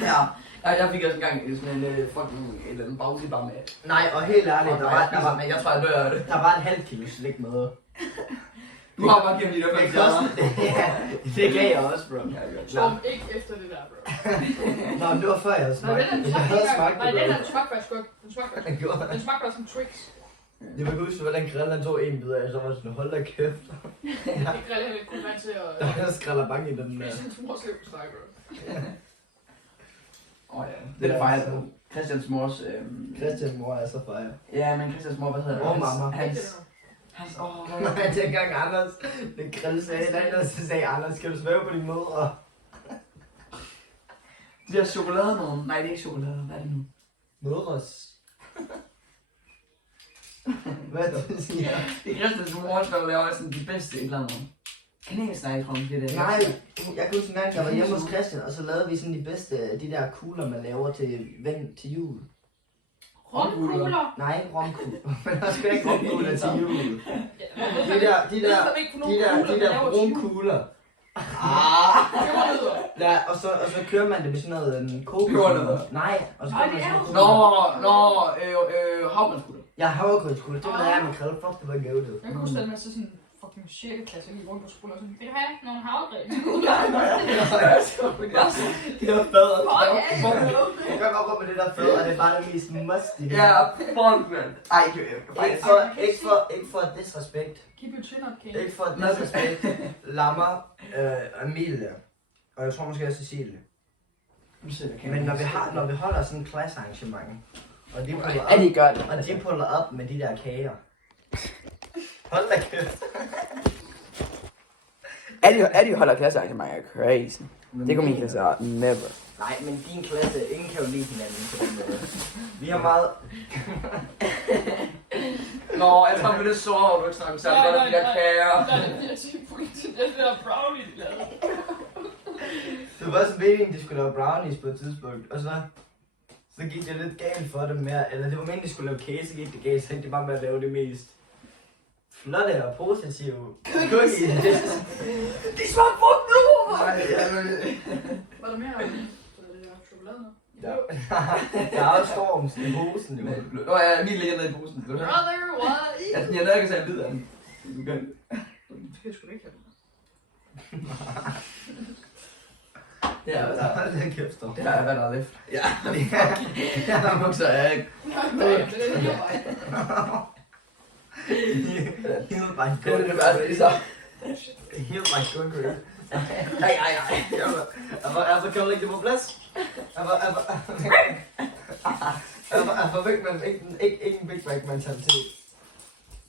Ja. Jeg fik også engang sådan en fucking et eller andet baglig bare med. Nej, og helt ærligt, Men jeg tror, jeg dør af det. der var en halv kilo slik med. Du Du har bare gennem de der Det 5 koster, ja, det gav jeg også, bro. Storm ikke efter det der, bro. Nå, men det var før jeg havde Nej, smagt den det. er Jeg havde smagt Nej, det, den bro. her smagte faktisk godt. Den smagte faktisk. Den gjorde. Den smagte bare som Twix. Det var huske, hvordan grill han tog en bid af, så var det sådan, hold da kæft. Det griller han ikke kun vant til Der at var skralder bange i den der. spise sin mors leverpostej, bro. Ja. Det er fejl på. Christians mors... Christian mor er så fejl. Ja, men Christians mor, hvad hedder det? Og mamma. Hans... Nej, dengang Anders, den grill sagde derinde, så sagde Anders, skal du svæve på din mødre? De der chokolade nogen. Nej, det er ikke chokolade. Hvad er det nu? Mødres. Hvad du siger? Det er Christians mor, der laver sådan de bedste et eller andet. Kanelsnegle, tror jeg, det er det. Nej, jeg kunne huske en gang, jeg var hjemme hos Christian, og så lavede vi sådan de bedste, de der kugler, man laver til jul. Romkugler. Nej, ikke romkugler. Men der skal ikke romkugler til jul. De De der brune kugler. Ja, og så kører man det med sådan noget kokos. Peberrødder. Nej, og så Nej, kører man det sådan er Nå, havgrønskugler. Ja, havregrynskugler, det var jeg med krill. Fuck, det var gøvet. Jeg kan huske, at man så sådan fucking 6. klasse lige rundt på skolen og sådan, vil du have nogle havregryn? Det var bedre. Fuck, Jeg kan godt med det der fed, og det er bare det mest musty. Ja, fuck, man. Ej, Ikke for disrespekt. Keep your chin up, King. Ikke for disrespekt. Lammer, Emilie, og jeg tror måske også Cecilie. Men når vi holder sådan en klassearrangement, og de puller op, de gør det. og de puller op med de der kager. Hold da kæft. Er de holder klassearrangementer er crazy. Det kommer min klasse never. Nej, men din klasse, ingen kan jo lide hinanden på den måde. Vi har meget... Nå, jeg tror, vi er lidt såre over, du ikke snakker sammen. Der er de der kager. Nej, det er typ det der brownie, de lavede. Det var så meningen, de skulle lave brownies på et tidspunkt, og så gik det lidt galt for dem med, eller det var meningen, de skulle lave kage, så gik det galt, så endte de bare med at lave det mest flotte og positive cookies. De smagte fucking lort! Nej, jamen... Var der mere af det der chokolade noget? Ja. Der er også storms i posen, jo. Nå ja, Emil ligger nede i posen. Brother, what? Altså, jeg kan tage en bid af den. Det kan jeg sgu da ikke have. Det er, Der er lidt kæft, dog. det er, hvad der er left. Ja, der er bukser af æg. Det er det her vej. Heal by Det er det værste, så. Heal by cookery. Ej. Jeg kan jo lægge det på plads. Jeg får væk med ikke en Big Mac mentalitet.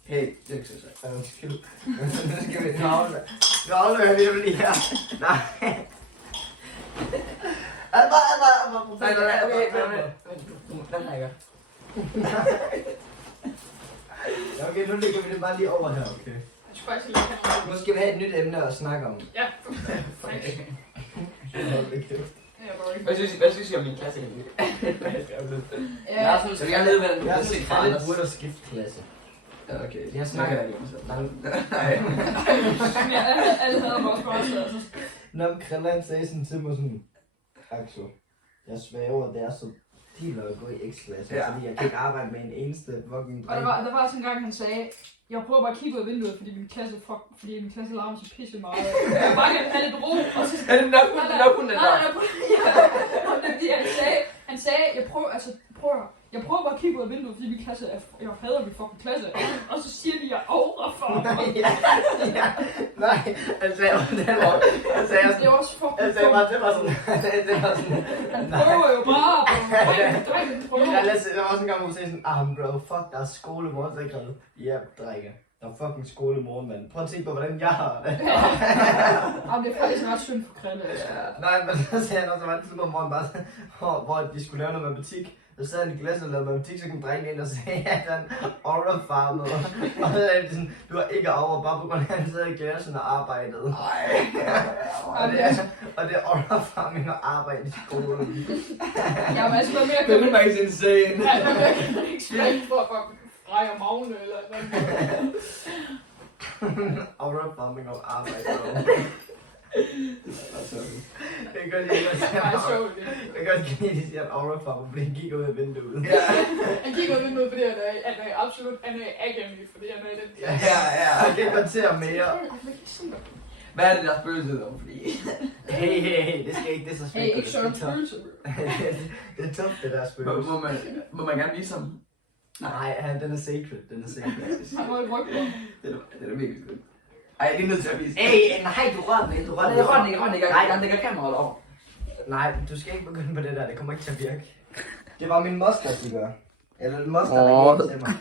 Hey, det er ikke så sejt. Undskyld. Nu skal vi aflevere lige her. Nej. Nej, okay. Den her, ikke? Okay, nu lægger vi det bare lige over her, okay? Jeg skulle faktisk lige have noget. Nu skal vi have et nyt emne at snakke om. Ja, thanks. Hvad synes I om min klasse egentlig? Ja, Så vi gerne vide, hvordan du Jeg kan synes, se det er lidt Anders. burde at skifte klasse. Ja, okay. Jeg snakker ikke om selv. Nej. alle havde mig også godt, så. Når Kralland sagde sådan til mig sådan, Axel, jeg svæver, det er så dealer at gå i X-klasse, Ja. fordi jeg kan ikke arbejde med en eneste fucking Og der var sådan en gang, han sagde, jeg prøver bare at kigge ud af vinduet, fordi min klasse larmer så pisse meget. Jeg vil bare gerne have lidt ro, og så... Er det nok kun den der? Ja, han sagde, jeg prøver bare at kigge ud af vinduet, fordi min klasse jeg hader min fucking klasse. Og så siger de, jeg aura for mig. Nej, han sagde Det var også fucking han sagde bare til mig sådan, han prøver jo bare på der var også en gang, hvor hun sagde sådan, bro, fuck, der er skolemor, så jeg græd. Ja, drikke. Der er fucking skolemor, mand. Prøv at tænke på, hvordan jeg har det. Jamen, det er faktisk ret synd for Krille. Nej, men så sagde han også, at der var en tidspunkt, hvor han bare, hvor de skulle lave noget matematik. Så sad han i klassen og lavede matematik, så kom drengen ind og sagde, at han aura-farmede. Og så er det sådan, du har ikke aura, bare på grund af, at han sad i klassen og arbejdede. Og det er aura-farming og arbejde i skolen. Ja, men altså, hvad mere Det kan er man faktisk insane. ikke spille for at Freja Magne eller noget. Aura-farming og arbejde. Jeg kan godt lide, at Det er meget sjovt. det. jeg kan godt lide, at de siger, at Aura farver, fordi han kigger ud af vinduet. Han kigger ud af vinduet, fordi han er absolut agami, fordi han er i den der. Ja. Jeg kan godt se ham mere. Hvad er det der spøgelse om? Fordi... Hey, det skal ikke, det er så Hey, spændende. ikke sådan en følelse. Det er tough, det der spøgelse. Må man gerne vise ham? Nej, den er sacred, den er sacred. Han må ikke rykke på. Det er virkelig skønt. Ej, det er nødt til at vise. Nej, du rører den ikke, du rører den Jeg rører ikke. Nej, Jeg lægger kameraet over. Nej, du skal ikke begynde på det der, det kommer ikke til at virke. Det var min moster, de gør. Eller en moster, der gik til mig.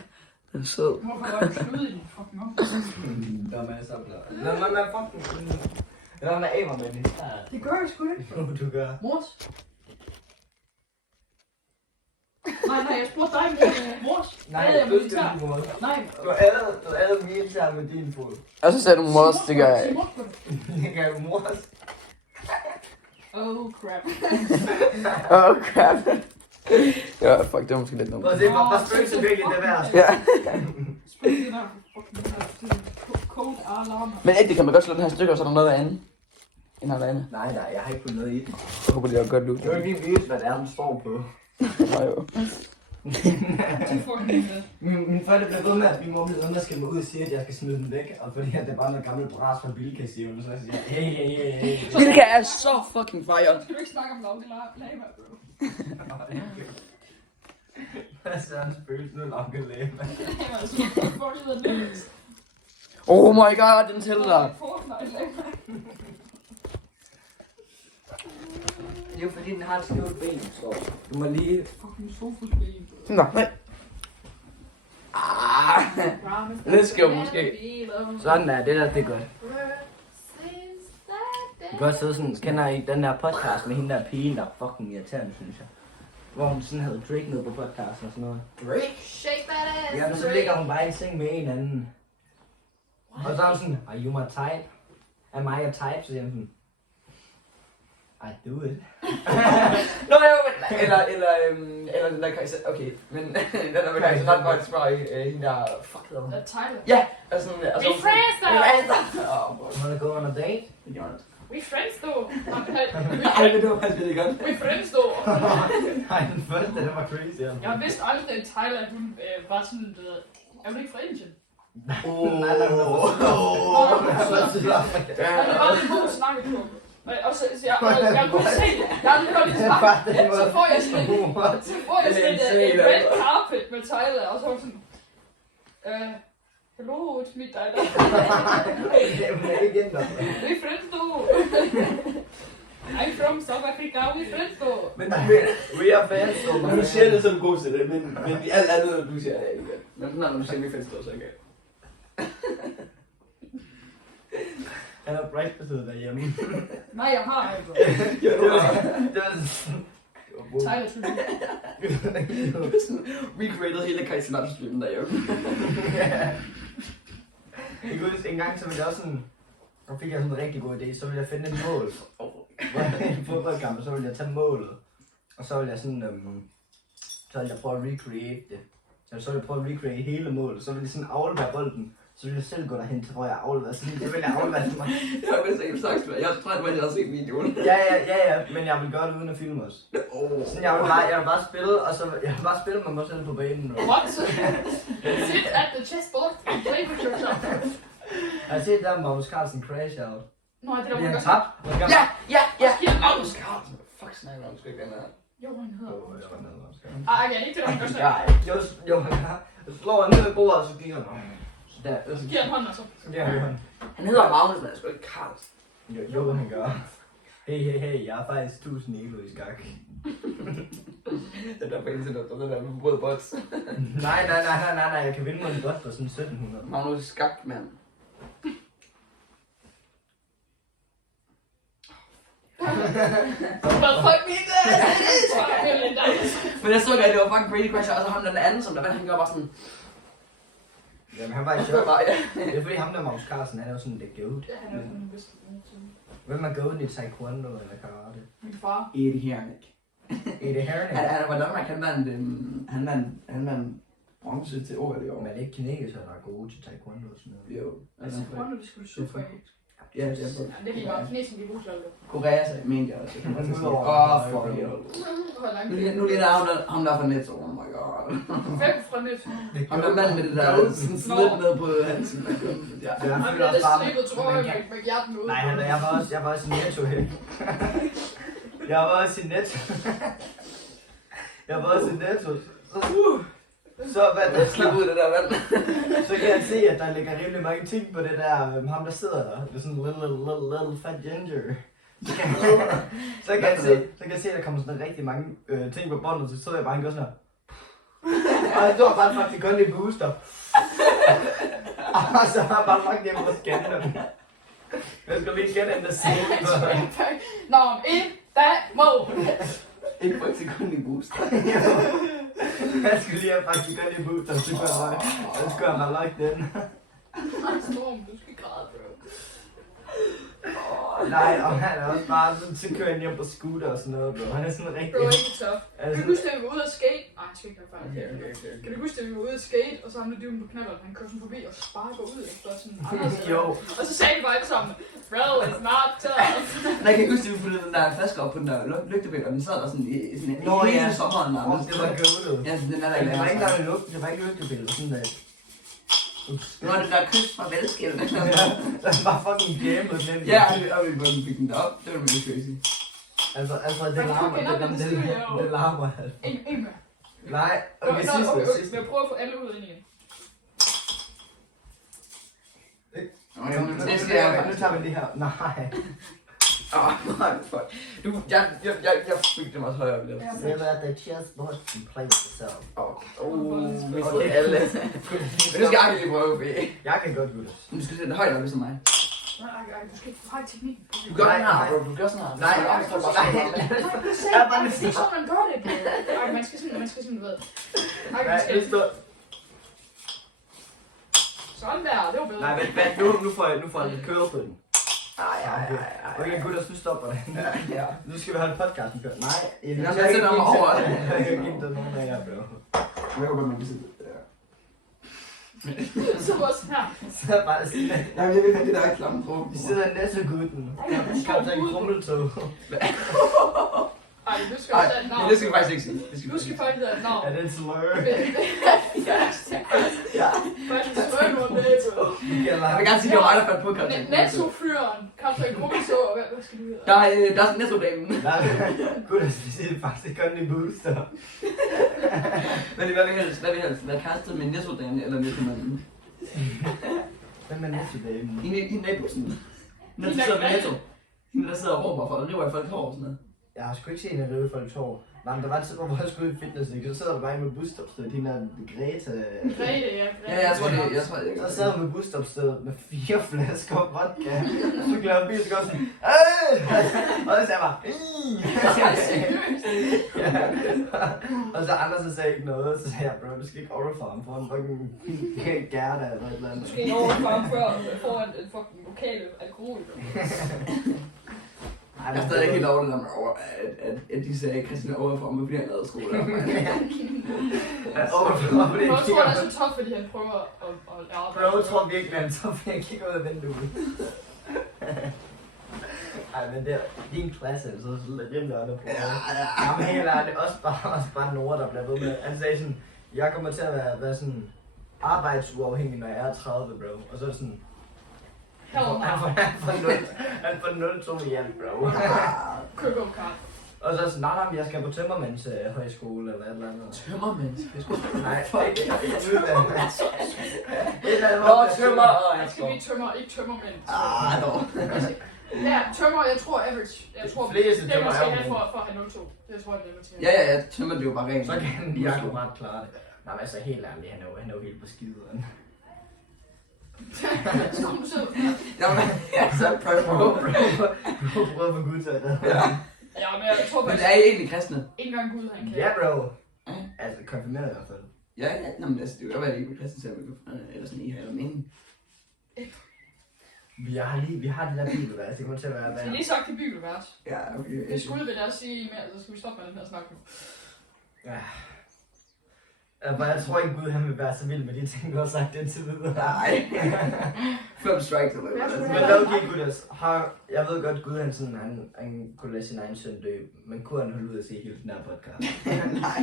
Den er sød. Hvorfor var du snudet i din fucking hånd? Der er masser af blad. Lad mig med fucking... Lad mig af mig med det. Det gør jeg sgu ikke. Du gør. Mors. Nej, jeg spurgte dig med mors. Nej, jeg du må skal tage. ikke måde. Nej. Du æder min tær med din fod. Og så sagde du mors, det gør jeg ikke. Det gør du mors. Oh crap. Åh, crap. Ja, fuck, det var måske lidt dumt. Prøv at se, hvor spøgelse virkelig det værd. Ja. Spil det der fucking code alarm. Men ægte kan man godt slå den her stykke, og så er der noget andet. End her derinde. Nej, jeg har ikke fået noget i den. Jeg håber, det er godt Du lukket. kan ikke lige vide, hvad det er, den står på. Nej, jo. Min forældre blev ved med, at min mor blev ved med at skille mig ud og sige, at jeg skal smide den væk. Og fordi at det er bare noget gammelt bras fra Bilka-sivlen, så jeg siger, hey. Bilka er så fucking fire. Skal du ikke snakke om Lauke Lama, bro? Hvad så er en spøgelse, nu Lauke Lama? Lama er så fucking nemt. Oh my god, den tæller. Fortnite Lama. Det er jo fordi, den har et skævt ben, så du må lige... Fucking sofaspil. Nå, nej. Lidt skæv måske. Sådan der, det er godt. Du kan godt sidde sådan, kender I den der podcast med hende der pigen, der er fucking irriterende, synes jeg. Hvor hun sådan havde Drake nede på podcasten og sådan noget. Drake? Shake that ass. Ja, men så ligger hun bare i en seng med en anden. Og så er hun sådan, are you my type? Am I a type? Så siger hun sådan, I do it. Nå jo, eller den der Kajsa, okay, men den der med Kajsa ret godt spørger hende der, fuck hedder hun? Tyler. Ja, altså... We friends though! Åh, Wanna go on a date? det gjorde han. We friends though! Ej, men det var faktisk virkelig godt. We friends though! Nej, den første, den var crazy. Jeg vidste aldrig, at Tyler, hun var sådan, er hun ikke fra Indien? Nej, Han er bare en god snakke på. Og så jeg kunne se, jeg har lige godt snakke, så får jeg sådan et red carpet med Tyler, og så var jeg sådan, hello, it's me Tyler. Det er ikke ændret. We friends though. I'm from South Africa, we friends though. Men We are fans, so men du siger det som god til det, men alt andet, du siger, er ikke godt. Men når du siger, vi findes så er det ikke. Han har Bright-baseret derhjemme. Nej, jeg har altså. Det var Tyler Tribute. Recreated hele Kajsa-streamen derhjemme. Jeg kan huske en gang, så ville jeg også sådan... Så fik jeg sådan en rigtig god idé, så ville jeg finde et mål. En fodboldkamp, så ville jeg tage målet. Og så ville jeg sådan... så ville jeg prøve at recreate det. Så ville jeg prøve at recreate hele målet. Så ville jeg sådan aflevere bolden. Så ville jeg selv gå derhen til, hvor jeg afleverede. Så ville jeg aflevere til mig. Jeg har vist ikke sagt det. Jeg tror, at jeg har set videoen. Ja, men jeg vil gøre det uden at filme os. Sådan, jeg vil bare spille, og så jeg vil bare spille med mig selv på banen. What? Sit at the chessboard and play with yourself. Jeg har set der Magnus Carlsen crash out. Nå, det der Fordi han var tabte. Ja. Magnus Carlsen. Fuck, snakker om sgu ikke den her. Jo, han hedder. Okay, Ej, ikke det, der gør ja, jeg slår han ned i bordet, og så giver han. Der, Så giver han hånden, og så. så giver han hånden. Han hedder Magnus, men jeg sgu ikke Carlsen. Jo, han gør. Hey, jeg har faktisk 1000 elo i skak. Den der på internet, og den der med brød bots. Nej, jeg kan vinde mig en bot for sådan 1700. Magnus Skakmand. But fuck me, Men jeg så godt, at det var fucking Brady Crasher, og så ham den anden, som der vandt, han gjorde bare sådan... Jamen, han var i Det chok. var bare, ja. Det er fordi ham der Magnus Carlsen, han er jo sådan the goat. Ja, han er den bedste nogensinde. Hvem er goaten i taekwondo eller karate? Min far. Eddie Hernik. Eddie Herning. Han var Danmark, han vandt bronze til OL i år. Men er det ikke kinesere, der er gode til taekwondo og sådan noget? Jo. Altså, hvordan er det sgu super ikke? Ja, det er på. Ja, det er lige bare kinesen, de bruger det. Korea, så mente jeg også. For helvede. Nu lige ham der fra Netto, oh my god. Hvem fra Netto? Ham der mand med det der sådan slidt ned på halsen. Ja. Han bliver lidt slibet trøje med hjerten ud. Nej, jeg var også i Netto her. Jeg var også i Netto. Så hvad der Slip ud det der vand. så kan jeg se, at der ligger rimelig mange ting på det der, ham der sidder der. Det er sådan little fat ginger. Så kan jeg se, at der kommer sådan rigtig mange ting på båndet, så sidder jeg bare og gør sådan her. Og jeg står bare faktisk kun i booster. Og så har jeg bare lagt hjem og scanne dem. Jeg skal lige scanne den der side. Nå, en dag må. Ikke for et sekund i booster. Jeg skulle lige have faktisk kun i booster, så skulle jeg have lagt den. Storm, du skal græde, bro. Nej, og han er også bare sådan, så kører han hjem på scooter og sådan noget, bro. Han er sådan rigtig... Bro, ikke tough. Kan du huske, at vi var ude at skate? Nej, jeg skal ikke have fejl. Kan du huske, at vi var ude at skate, og så ham der dyben på knalleren, han kører sådan forbi og sparker ud efter sådan Anders. Jo. Og så sagde vi bare alle sammen, bro, it's not tough. Nej, jeg kan ikke huske, at vi puttede den der flaske op på den der lygtepæl, og den sad der sådan i sådan en hele sommeren. Det var gøvlet. Ja, den er der Det var ikke ikke. engang lugt, det var ikke lygtebillede, sådan der. Nu er det der kys fra velskæld. Der var fucking gamet den. Ja, og vi fik den derop. Det var mega crazy. Altså, det larmer. En mere. Nej, okay, sidste. Jeg prøver at få alle ud ind igen. Nu tager vi det her. Nej. Nej, fuck. Jeg fik dem også højere op. Never at the chessboard and play yourself. Vi får alle. Men nu skal jeg lige prøve, fordi... Jeg kan godt gå det. Du skal sætte det højt op, ligesom mig. Nej, du skal ikke få høj teknik. Du gør sådan her, bro. Du gør sådan her. Nej. Det er sådan, man gør det, bro. Ej, man skal sådan, du ved. Ej, man skal... Sådan der, det var bedre. Nej, vent, nu får jeg lidt køre på den. Okay, gutter, nu stopper det. Ja. Nu skal vi have en podcast, Bjørn. Nej, jeg sætter mig over det. Jeg kan ikke nogen af jer, bro. Jeg håber, man kan se det. Så var sådan her. Så er bare sådan, Jeg vil have det der klamme på. vi sidder næste gutten. Kom til en krummeltog. Ej, du skal også have et navn. Det skal vi faktisk ikke sige. Du skal faktisk have et navn. Er det en slur? Ja. Faktisk slør du om det, bro. Jeg vil gerne sige, at det var mig, der fandt på Kaptajn. Netto-fyren. Kaptajn Gruppeså. Hvad skal du hedde? Der er sådan Netto-damen. Nej, gutter, vi siger faktisk kun i booster. Men hvad vil helst? Hvad kæreste med Netto-damen eller Netto-manden? Hvem er Netto-damen? Hende nabosen. Hende der sidder med Netto. Hende der sidder og råber for, og river i folks hår og sådan noget. Jeg har sgu ikke set hende rive folks hår. Nej, men der var et tidspunkt, hvor jeg skulle i fitness, ikke? Så sidder du bare med busstopstedet, hende der Greta. Grete, ja. Ja, jeg tror det. Så sad hun med busstopstedet med 4 flasker vodka. Så glæder hun bil, så går hun sådan, og så sagde jeg bare, og så andre så sagde ikke noget, så sagde jeg, bro, du skal ikke overfare ham for en fucking Gerda eller et eller andet. Du skal ikke overfare ham foran et fucking lokale alkohol. Jeg er stadig ikke helt over det der med, at de sagde, at Christian er overfor mig, fordi han lavede skole. Overfor Jeg tror, det er så tough, fordi han prøver at lære. Bro, jeg tror virkelig, han tror, at jeg kigger ud af vinduet. Ej, men det er din klasse, så er det lidt andre på. Jamen helt ærligt, også bare Nora, der bliver ved med. Han sagde sådan, jeg kommer til at være sådan arbejdsuafhængig, når jeg er 30, bro. Og så er det sådan, han får 0-2 igen, bro. Køb op kart. Og så sådan, nej, jeg skal på Tømmermænds højskole eller et eller andet. Tømmermænds højskole? Nej, ikke tømmer. Jeg skal blive tømmer, ikke tømmermænd. Nå. Ja, tømmer, jeg tror average. Jeg tror, fleste det tømmer man skal er have for at have 0-2. Jeg tror, det er til. Ja, tømmer det er jo bare rent. Så kan han lige ret klare det. Nej, men altså helt ærligt, han er jo helt på skideren. Så kom du så. Jamen, så Prøv at få Gud til det. Ja, men jeg tror Men faktisk, det er egentlig kristne. ikke engang Gud, han kan. Ja, bro. Altså, konfirmeret i hvert fald. Ja, men altså, det er jo være, at det ikke er kristne, så eller sådan, I har jo mening. Vi har det der bibelvers, det kommer til at være Jeg værd. har lige sagt det bibelvers. Ja, okay. Det skulle vi da sige mere, så skal vi stoppe med den her snak nu. Ja. Jeg tror ikke Gud, han vil være så vild med de ting, du har sagt indtil videre. Nej. 5 strikes eller Men okay, Gud, jeg ved godt, Gud han kunne lade sin egen søn dø, men kunne han holde ud at se hele den her podcast? Nej.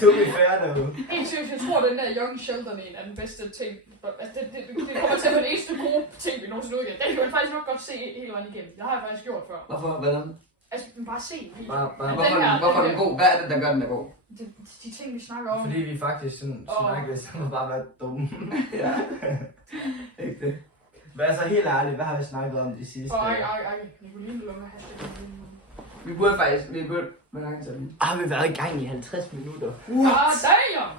To be fair, dog. Helt seriøst, jeg tror, den der Young Sheldon en er den bedste ting. Altså, det kommer til at være den eneste gode ting, vi nogensinde udgiver. Den kan man faktisk nok godt se hele vejen igennem. Det har jeg faktisk gjort før. Hvorfor? Hvordan? Altså, bare se den. Hvorfor er den god? Hvad er det, der gør den er god? De ting, vi snakker om. Fordi vi faktisk sådan snakkede, så må bare være dumme. Ja. Ikke det. Men altså helt ærligt, hvad har vi snakket om de sidste? Nicoline lukker hashtag. Vi burde faktisk, hvor lang tid er det? Har vi været i gang i 50 minutter? Damn!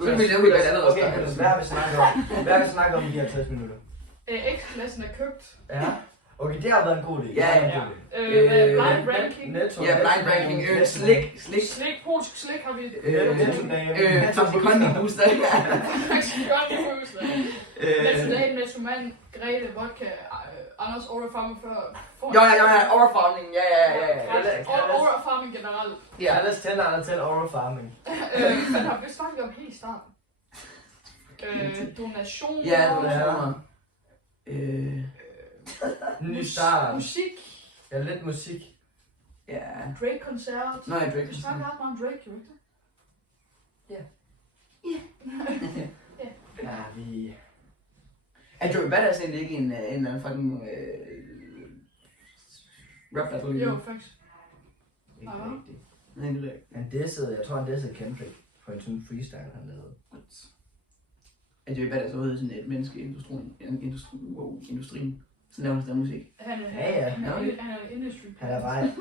Så vil jeg godt allerede Okay, hvad har vi snakket om? Hvad har vi snakket om i de 50 minutter? X-klassen er købt. Ja. Okay, det har været en god idé. Ja. Blind ranking. Netto. Ja, blind ranking. Slik. Polsk slik har vi. Toxi Kondi booster. Netto Date, Netto Mand, Grete, Vodka, Anders Overfarming før. Ja, overfarming. Ja. Overfarming generelt. Ja, lad os tænde andre til overfarming. Men har vi snakket om helt i starten? Donationer. Ja, donationer. Ny start. Musik. Ja, lidt musik. Ja. Drake-koncert. Nå, ja, Drake. Vi snakker ret meget om Drake, jo ikke det? Ja, vi... Er Joey Badass egentlig ikke en eller anden fucking rap der på det? Jo, faktisk. Ikke rigtigt. Nej, det er ikke. Jeg tror han dissede Kendrick på en sådan freestyle, han lavede. Er Joey Badass overhovedet sådan et menneske i industrien? Så laver han der musik. Han er industry. Han er bare ikke,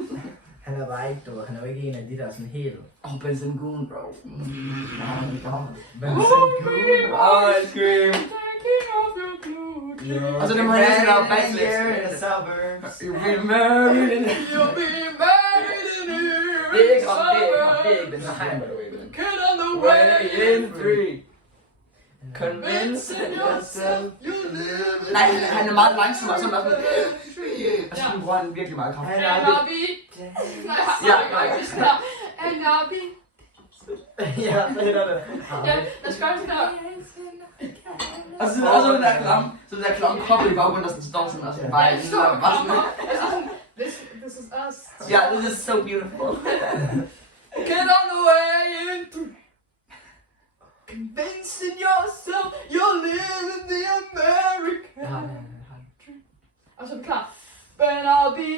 han er jo ikke en af de der sådan helt... Benson Goon, bro. Benson Goon. Ice cream. Og så dem har jeg sådan back here in the suburbs. You'll be married in here. Det er ikke den her by the way. Get on the way In 3. Convincing yourself you live. Nej, han er meget langsom og sådan noget. Og så bruger han virkelig meget kraft. Ja, lad os gøre det der. Og så den der klam kobbel i baggrunden, der står sådan og sådan bare This is us. Yeah, this is so beautiful. Get on the way into convincing yourself you're living the American. Og så er vi klar. And I'll be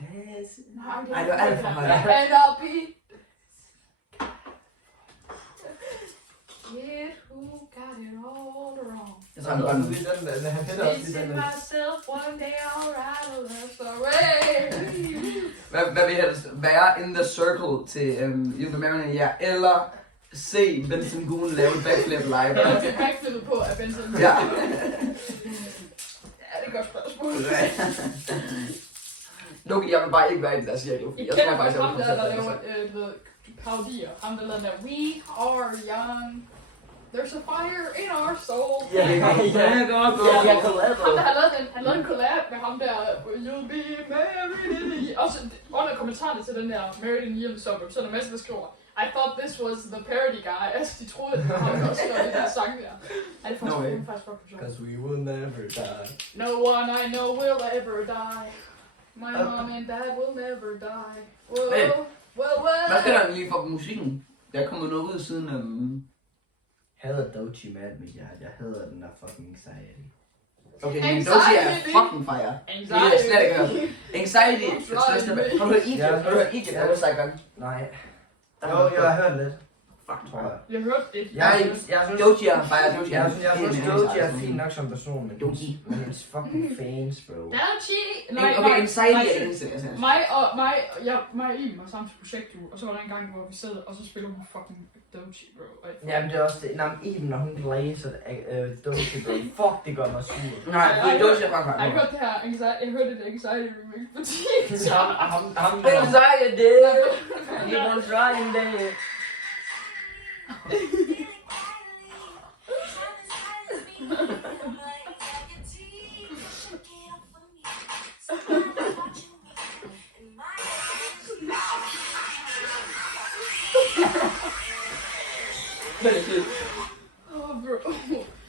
dancing. Ej, det var alt for højt. And I'll be kid who got it all wrong. Jeg tror, han godt nu. Facing myself one day I'll write a love story. Hvad vil helst? Være in the circle til You'll Be Married in a Year, eller se Benson Goon lave et backflip live? Jeg fik backflippet på af Benson. Ja. Ja, det er et godt spørgsmål. Loki, jeg vil bare ikke være i den der cirkel, fordi jeg tror bare, ham der laver parodier. Ham der lavede der, we are young. There's a fire in our soul. Ja, Ham der har lavet han lavede en collab med ham der, you'll be married in a year. Også under kommentarerne til den der Married in a Year suburb, så er der masser, der skriver, I thought this was the parody guy. Altså, de troede, at det var ham, der også skrev den der sang der. Er det faktisk godt for sjov? Because we will never die. No one I know will ever die. My mom and dad will never die. Hey. Well. Hvad skal der lige for musikken? Der er kommet noget ud siden... Hader Doechii med mit hjerte. Jeg hader den der fucking anxiety. Okay, Anxiety. Doechii er fucking fire. Det er jeg slet ikke hørt. Anxiety. Har du hørt Egypt? Har du hørt Egypt? Har du sagt gang? Nej. Jo, jeg har hørt lidt. Fuck, tror jeg. Jeg hørte det. Jeg synes, Doechii er fire. Doechii er jeg synes Doechii er fin nok som person, men Doechii. hendes fucking fans, bro. Doechii! Okay, Anxiety er det eneste, jeg siger. Mig og Iben var sammen til projekt, og så var der en gang, hvor vi sad, og så spiller hun fucking Doechii, bro. Jamen, det er også det. Nej, men Iben, når hun blæser Doechii, bro. Fuck, det gør mig sur. Nej, Doechii er fucking Jeg fire. hørte det her Anxiety, jeg hørte det Anxiety remix på Ham Anxiety! You won't try in there.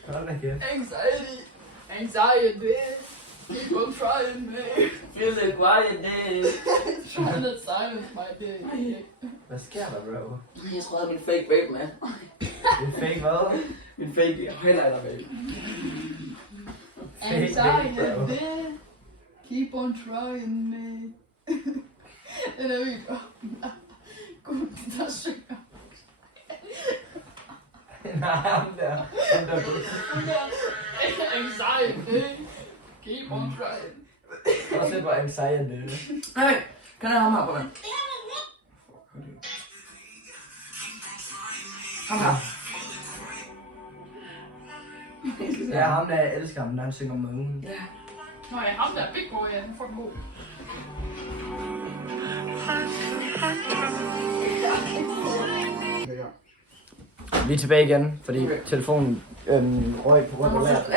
Hold da kæft. Anxiety. Keep on trying, me. Feel the quiet day. Silent silence, my day. Hvad sker der, bro? Jeg skrev min fake vape, man. En fake hvad? Min fake highlighter vape. Anxiety. Keep on trying, me. Den er vildt. Gud, der synger. Nej, ham der. Ham der Anxiety. Keep on trying. også lidt på anxiety. Hey, kan jeg have ham her på vand? Ham her. Ja, ham der, jeg elsker ham, når han synger Moon. Ja. Nå ja, ham der er big boy, ja, han får den god. Vi er tilbage igen, fordi telefonen røg på grund af vejret.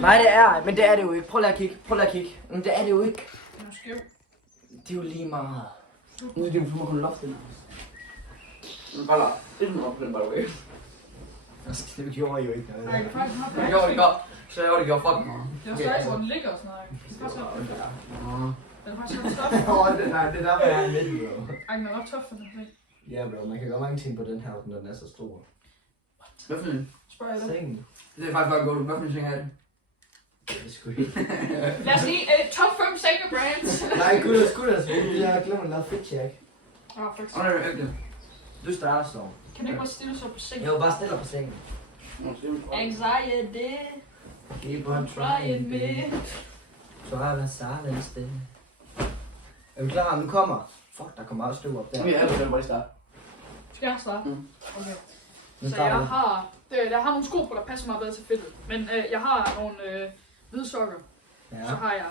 Nej, det er, men det er det jo ikke. Prøv lige at kigge, Men det er det jo ikke. Den er skæv. Det er jo lige meget. Nu er det jo, kun loftet. Men bare lad. Det er op på den, by the way. Altså, det gjorde I jo ikke noget. Nej, jeg kan faktisk have Jeg gjorde det godt. Så jeg gjorde det godt fucking meget. Det var stadig, hvor den ligger og sådan noget. Det er faktisk ret. Den er faktisk ret tof. Det er derfor, jeg er midt, bro. Ej, den er ret tof, den her. Ja, bro, man kan gøre mange ting på den her, når den er så stor. Hvad for en? Spørger jeg dig. Sengen. Det er faktisk bare godt. Hvad for en ting er det? Det er sgu ikke. Lad os lige top 5 sengebrands. Nej, gutters. Jeg har glemt at lave fit check. Faktisk. Åh, det er ikke det. Du starter, så. Kan du ikke bare stille sig på sengen? Jeg var bare stille på sengen. Anxiety. Keep on trying, me. Så har jeg silence stille. Er vi klar? Nu kommer. Fuck, der kommer også støv op der. Ja, jeg vil bare starte. Skal jeg starte? Mm. Okay. Nu Så jeg har, jeg har nogle sko på, der passer meget bedre til fedtet. Men jeg har nogle hvide sokker. Ja. Så har jeg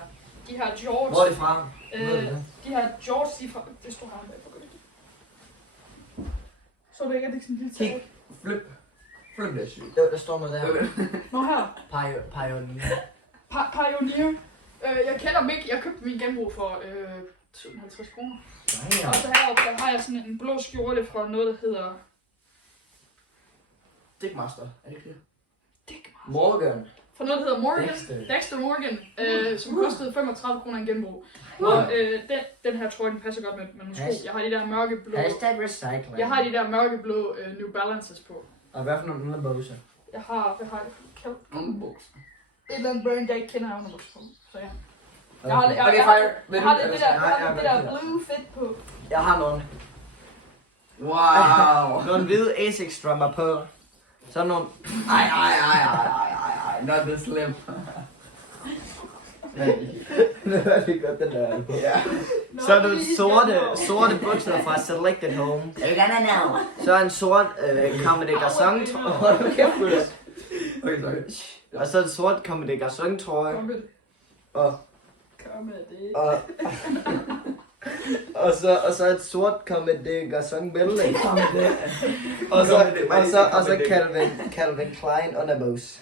de her George. Hvor er det fra? De her George, de er fra... Det står her bag for godt. Så det ikke, at det er sådan en lille tag. Flip det sygt. Der står noget der. Nå her. Pioneer. Pioneer. Jeg kender dem ikke. Jeg købte min genbrug for 57 kroner. Nej, Og så heroppe, der har jeg sådan en blå skjorte fra noget, der hedder... Dickmaster, er det ikke det? Dickmaster. Morgan. Fra noget, der hedder Morgan. Dexter. Dexter Morgan, som kostede 35 kroner en genbrug. Og den her trøje, den passer godt med nogle sko. Jeg har de der mørkeblå... Hashtag recycling. Jeg har de der mørkeblå New Balances på. Og hvad for nogle underbukser? Jeg har... Hvad har jeg? Underbuks. Et eller andet brand, jeg ikke kender, underbukser på. Så ja. Okay. Okay, fire. Jeg har det der blue fit på. Jeg har nogle. Wow. Nogle hvide Asics strømmer på. Så nogle. Ej. Not this slim. Nu er det godt, den der. Ja. Så er nogle sorte bukser fra Selected Home. Så er en sort Comme des Garçons trøje. Okay, sorry. Og så en sort Comme des Garçons trøje. Og og så et sort Comme des Garçons bælte. Og så Calvin Klein underbukser.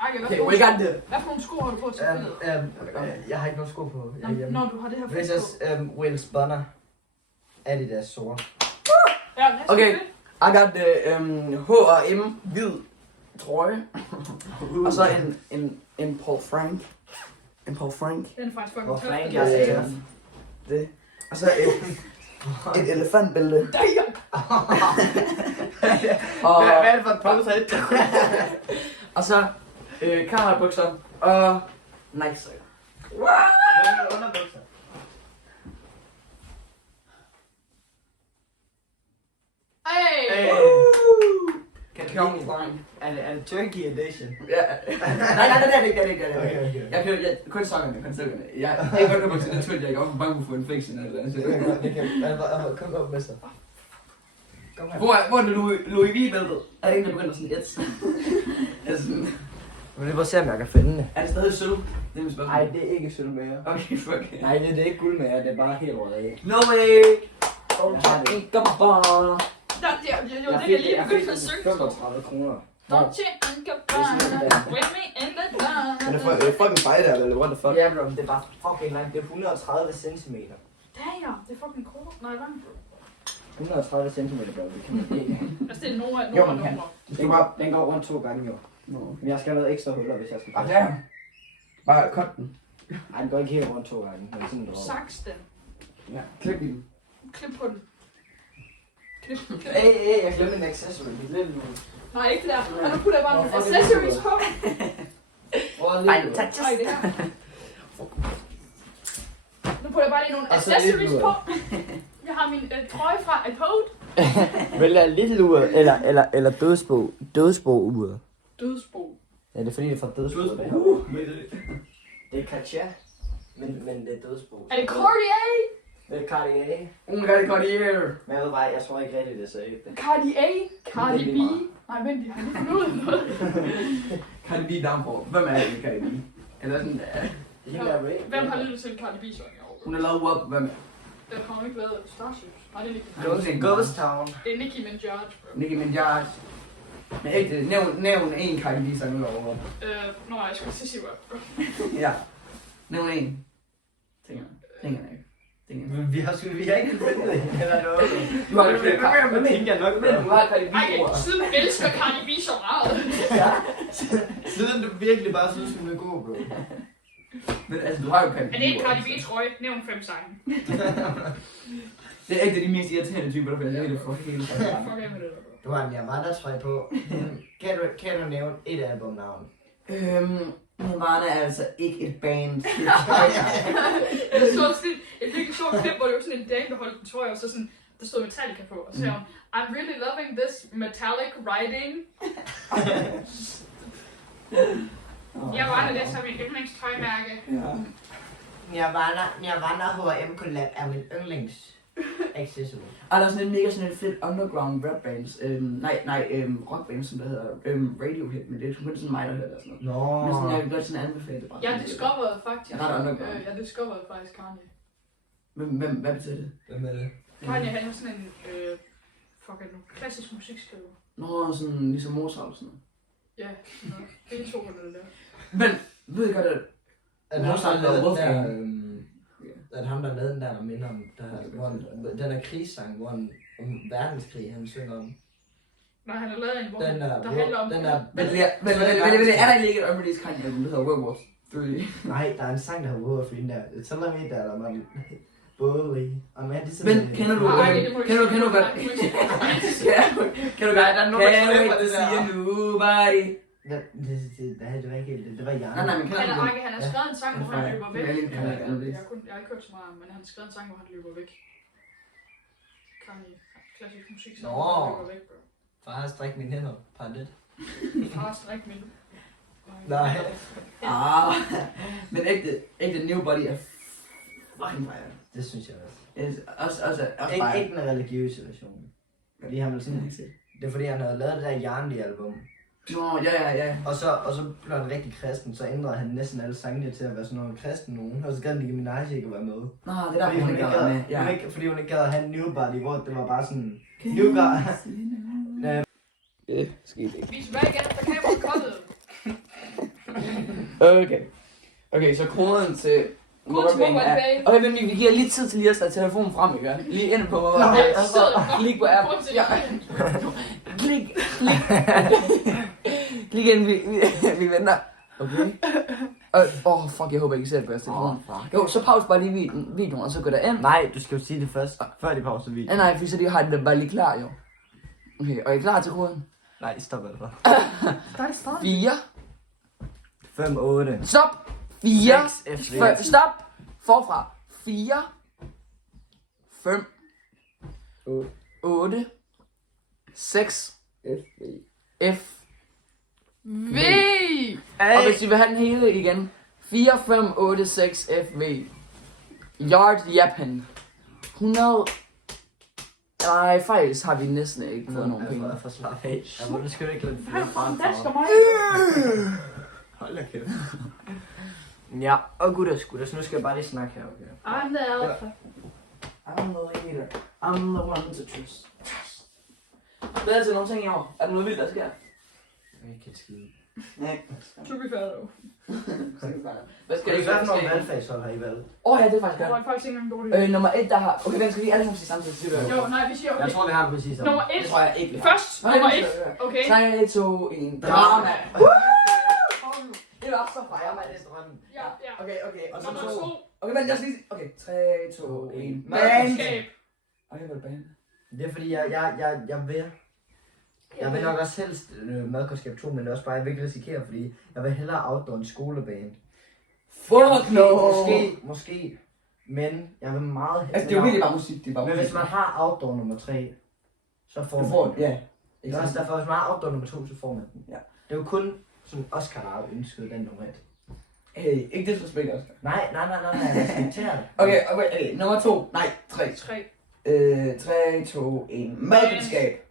Okay, we got the... Hvad for nogle sko har du på til fældet? Jeg har ikke nogen sko på. Når du har det her fedt Versus Wales Bonner. Adidas sort. Ja, Okay, I got the H&M hvid trøje. Og så en Paul Frank. En Paul Frank. Den er faktisk fucking Hvor tøf. Frank er Det. Og så et elefantbælte. Og hvad er det for et pose? og så kamerbukser og Nike-sokker. Underbukser. Hey! Calvin Klein. Er det Turkey edition? Ja. Nej, det er det ikke. Okay. Jeg kun sokkerne, kun sokkerne. Jeg kan godt komme til det Twitter, jeg er også bange for at få en infection eller andet. Det kan kom op med sig. Hvor er det Louis V-bæltet? Er det ikke, der begynder sådan et? Men det var se, om jeg kan finde det. Er det stadig sølv? Det er mit spørgsmål. Nej, det er ikke sølv mere. Okay, fuck. Nej, det er ikke guld mere, det er bare helt rødt af. No way! Jeg har det. Ikke bare. Jeg lige begyndt at synge. 35 kroner. Don't think about it, with me in the dark. Det er fucking fejl der, eller what the fuck? Ja, bro, det er bare fucking langt. Det er 130 centimeter. Damn, det er fucking kort. Nej, langt. 130 cm, bro. Det kan man ikke. Altså, det er nogle Jo, af man kan. numre. Den går rundt 2 gange, jo. Men jeg skal have noget ekstra huller, hvis jeg skal Og der. Bare cut den. Ej, den går ikke helt rundt 2 gange. Men sådan noget. Saks den. Ja, klip i den. Klip på den. Klip. Hey, jeg glemte en accessory. Nej, ikke det der. Og nu putter jeg bare nogle accessories på. Ej, touches. Nej, det her. Nu putter jeg bare lige nogle Og så accessories lidt på. Jeg har min trøje fra iPod. Vel er lidt uret, eller dødsbo-uret. Dødsbo. Ja, det er fordi, det er fra dødsbo. Det er Katja, men det er dødsbo. Er det Cartier? Det er Cartier. Rigtig godt i her. Men jeg ved bare, jeg tror ikke rigtigt, det er seriøst. Cartier? Cardi Det er B? lige meget. Nej, vent, de har lige fundet ud af noget. Cardi B downfall. Hvem er det, Cardi B? Eller sådan, Hvem har lyttet til Cardi B-sang i år? hun er lavet up. Hvem? Den har hun ikke lavet Starships. Nej, det er Nicki. Ghost Town. Det er Nicki Minaj, bro. Nicki Minaj. Men ægte, nævn en Cardi B sang ud over. Nå, jeg skulle til sige rap. Ja. Nævn en. Tænker jeg ikke. Men vi har ikke fundet det. Eller noget. Du har ikke Men tænker jeg nok. Men du har Cardi B Ej, ord. siden du elsker Cardi B så meget. Siden du virkelig bare synes, hun er god, bro. Men altså, du har jo Cardi B Er det ikke ord. Cardi B-trøje? Nævn 5 sange. Det er ikke de mest irriterende typer, der bliver det for hele. Fuck af med det der, bro. Du har en Nirvana-trøje på. Kan du nævne et albumnavn? Nirvana er altså ikke et band. Jeg så sådan et virkelig sjovt klip, hvor det var sådan en dame, der holdt en trøje, og så sådan, der stod Metallica på, og så sagde hun, I'm really loving this metallic writing. Jeg var det som min yndlingstøjmærke. Ja. Nirvana H&M Collab er min yndlings accessory. Og der er sådan en mega sådan et fedt underground rap bands. Rock bands, som der hedder Radiohead, men det er kun sådan mig, der hører det og sådan noget. Nå. Men sådan, jeg kan godt sådan anbefale det bare. Jeg discoverede faktisk, Jeg er ret underground. jeg discoverede faktisk Kanye. Hvad betyder det? Hvem er det? Kanye, han er sådan en, klassisk musikskriver. Nå, sådan ligesom Mozart og sådan noget. Ja, sådan noget. Beethoven eller det. Men, ved I godt, at Mozart lavede Wolfgang? At ham der lavede den der minder om, den der krigssang, hvor en verdenskrig, han synger om. Nej, han har lavet en, hvor Den der handler om... den der, Men er der ikke et øjeblikket Kanye, der hedder World War 3? nej, der er en sang, der har World War 3 der. Så lad mig der man både og man det Men kender du godt? Kan du godt? Der er nogen, der slipper det siger nobody. Det var ikke helt, det var Jan. Nej, men Han har skrevet en sang, hvor han løber væk. Jeg har ikke hørt så meget, men han har skrevet en sang, hvor han løber væk. Kanye, klassisk musik, så han løber væk, bro. Far, stræk mine hænder. Par lidt. Far, stræk min. Nej. Men ægte Nobody er fucking fire. Det synes jeg også. Også Ikke den religiøse version. Fordi han ville sådan, det er fordi han havde lavet det der Jarnlige album. Nå, ja. Og så blev han rigtig kristen, så ændrede han næsten alle sangene til at være sådan noget kristen nogen. Og så gad Nicki Minaj ikke at være med. Nå, det er Fordi der, hun ikke med. gad, fordi hun ikke gad at have en newbody, hvor det var bare sådan... Newbody. Det skete ikke. Vis tilbage igen, der kameraet kommet. Okay, så koden til MobilePay er... Okay, men vi giver lige tid til lige at tage telefonen frem, ikke? Lige ind på MobilePay, og så klik på app. Ja. Klik ind, vi venter. Okay. Fuck, jeg håber ikke, I ser det bedste. Jo, så pause bare lige videoen, og så går der ind. Nej, du skal jo sige det først, før de pauser videoen. Nej, fordi så de har det bare lige klar, jo. Okay, og er I klar til koden? Nej, stop altså. 4. 5, 8. Stop! 4. 6 F. Stop! Forfra. 4. 5. 8. 6. F. V! Og hvis I vil have den hele igen. 4, 5, 8, 6, FV. Yard Japan. 100... Nej, faktisk har vi næsten ikke fået nogen penge. Jeg er for slap af. Jeg må sgu ikke lidt flere Dasker mig. Hold da kæft. Ja, og gutter, så nu skal jeg bare lige snakke her, okay? I'm the alpha. I'm the leader. I'm the one to trust. Hvad er det til nogle ting i år? Er der noget vildt, der sker? Jeg kan ikke skide. Nej. To be fair, though. Hvad Skal I være nogle valgfagshold har I valgt? Ja, det er faktisk Det godt. var faktisk ikke engang en god idé. Nummer 1, der har... Okay, hvem skal vi alle sammen sige samtidig? Siger du? Jo, nej, vi siger okay. Jeg tror, vi har det præcis sammen. Nummer 1. Det tror jeg ikke, vi har. Først, nummer 1. Okay. 3, 2, 1. Drama. Det var så fejre, mand. Ja. Okay. Og så Nummer 2. 2. Okay, men jeg skal lige... Okay, 3, 2, 1. Band. Madkundskab. Okay, hvad er band? Det er fordi, jeg vil nok også helst madkundskab 2, men det er også bare, jeg vil ikke risikere, fordi jeg vil hellere outdoor en skolebane. Fuck no! Måske, men jeg vil meget hellere... Altså, det er jo virkelig bare musik, det er bare Men musik. hvis man har outdoor nummer 3, så får Du man får, ja. det er også derfor, hvis man har outdoor nummer 2, så får man den. Ja. Det er jo kun sådan Oscar, der har ønsket den nummer 1. Hey, ikke disrespekt, Oscar. Nej, jeg respekterer det. Okay, nummer 2. Nej, 3. 3, 2, 1. Madkundskab.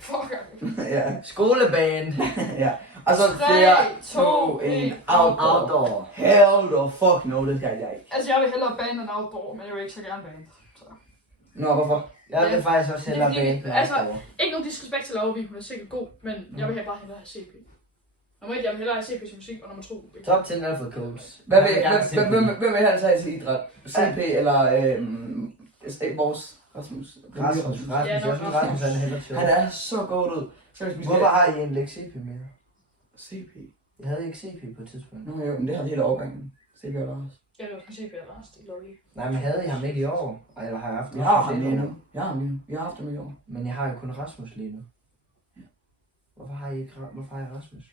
Fuck. Ja. Skolebane. Ja. Og så 3, 2, 1. Outdoor. Hell no, fuck no, det skal jeg ikke. Altså, jeg vil hellere bane end outdoor, men jeg vil ikke så gerne bane. Så. Nå, hvorfor? Jeg vil faktisk også hellere Det er fordi, bane. altså, ikke nogen disrespekt til Laura, hun er sikkert god, men jeg vil bare hellere have CP. Nummer 1, jeg vil hellere have CP til musik, og nummer 2, Top 10 alpha codes. Hvem vil have sig til idræt? CP eller vores Rasmus? Rasmus, jeg synes Rasmus er hellere sjov. Han er så god ud. Hvorfor har I en læg CP mere? CP? Jeg havde ikke CP på et tidspunkt. Nå jo, men det har vi hele årgangen. CP eller også. jeg vil også have CP eller rest, det er lovligt. Nej, men havde jeg ham ikke i år? Eller har jeg haft Jeg har ham lige nu. Vi har haft ham i år. Men jeg har jo kun Rasmus lige nu. Hvorfor har jeg Rasmus?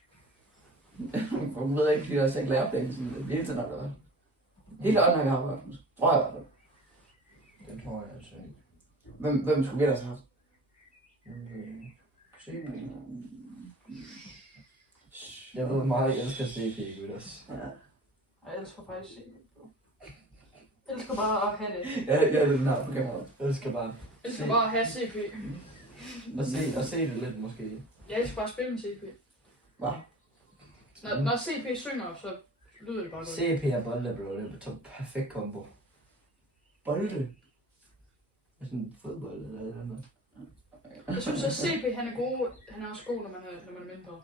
Jeg ved ikke, fordi jeg også ikke lærer opdagelsen. Det er helt nok, eller hele ånden har vi haft Rasmus. Tror jeg i hvert fald. Den tror jeg altså ikke. Hvem skulle vi ellers have haft? CP. Jeg ved meget, jeg elsker CP, Gutters. Jeg elsker faktisk CP. Jeg elsker bare at have det. Ja, den her på kameraet. Jeg elsker bare. Jeg elsker bare at have CP. Og se det lidt måske. Jeg elsker bare at spille med CP. Hvad? Når CP synger, så lyder det bare godt. CP og Bolle, bro. Det er en perfekt kombo. Bolde? Med sådan en fodbold eller noget. Jeg synes, at CP han er god. Han er også god, når man er mindre.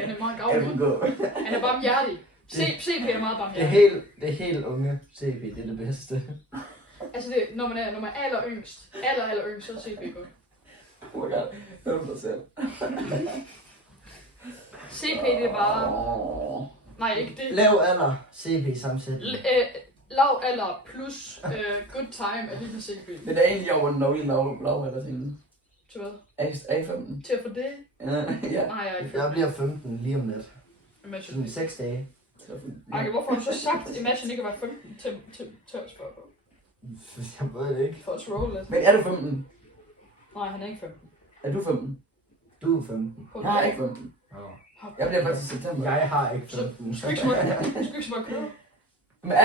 Han er meget gavmild. Han er barmhjertig. CP er meget barmhjertig. Det er helt unge CP, det er det bedste. Altså, det, når man er aller yngst, så er CP godt. Oh my god, hør dig selv. CP det er bare... Nej, ikke det. Lav alder, CP sammensætning. Lav alder plus good time er lige med CP. Men det er egentlig over den lovlige lav eller ting. Til hvad? A15. Til at få det? Ja. Nej, jeg er ikke. Jeg bliver 15 lige om lidt. Imagine. Sådan 6 dage. Okay, hvorfor har du så sagt, Imagine ikke at være 15 til at spørge på? Jeg ved det ikke. For at troll lidt. Men er du 15? Nej, han er ikke 15. Er du 15? Du er 15. Jeg har ikke 15. Jeg bliver faktisk i september. Jeg har ikke 15. Du skal ikke så meget køre. Men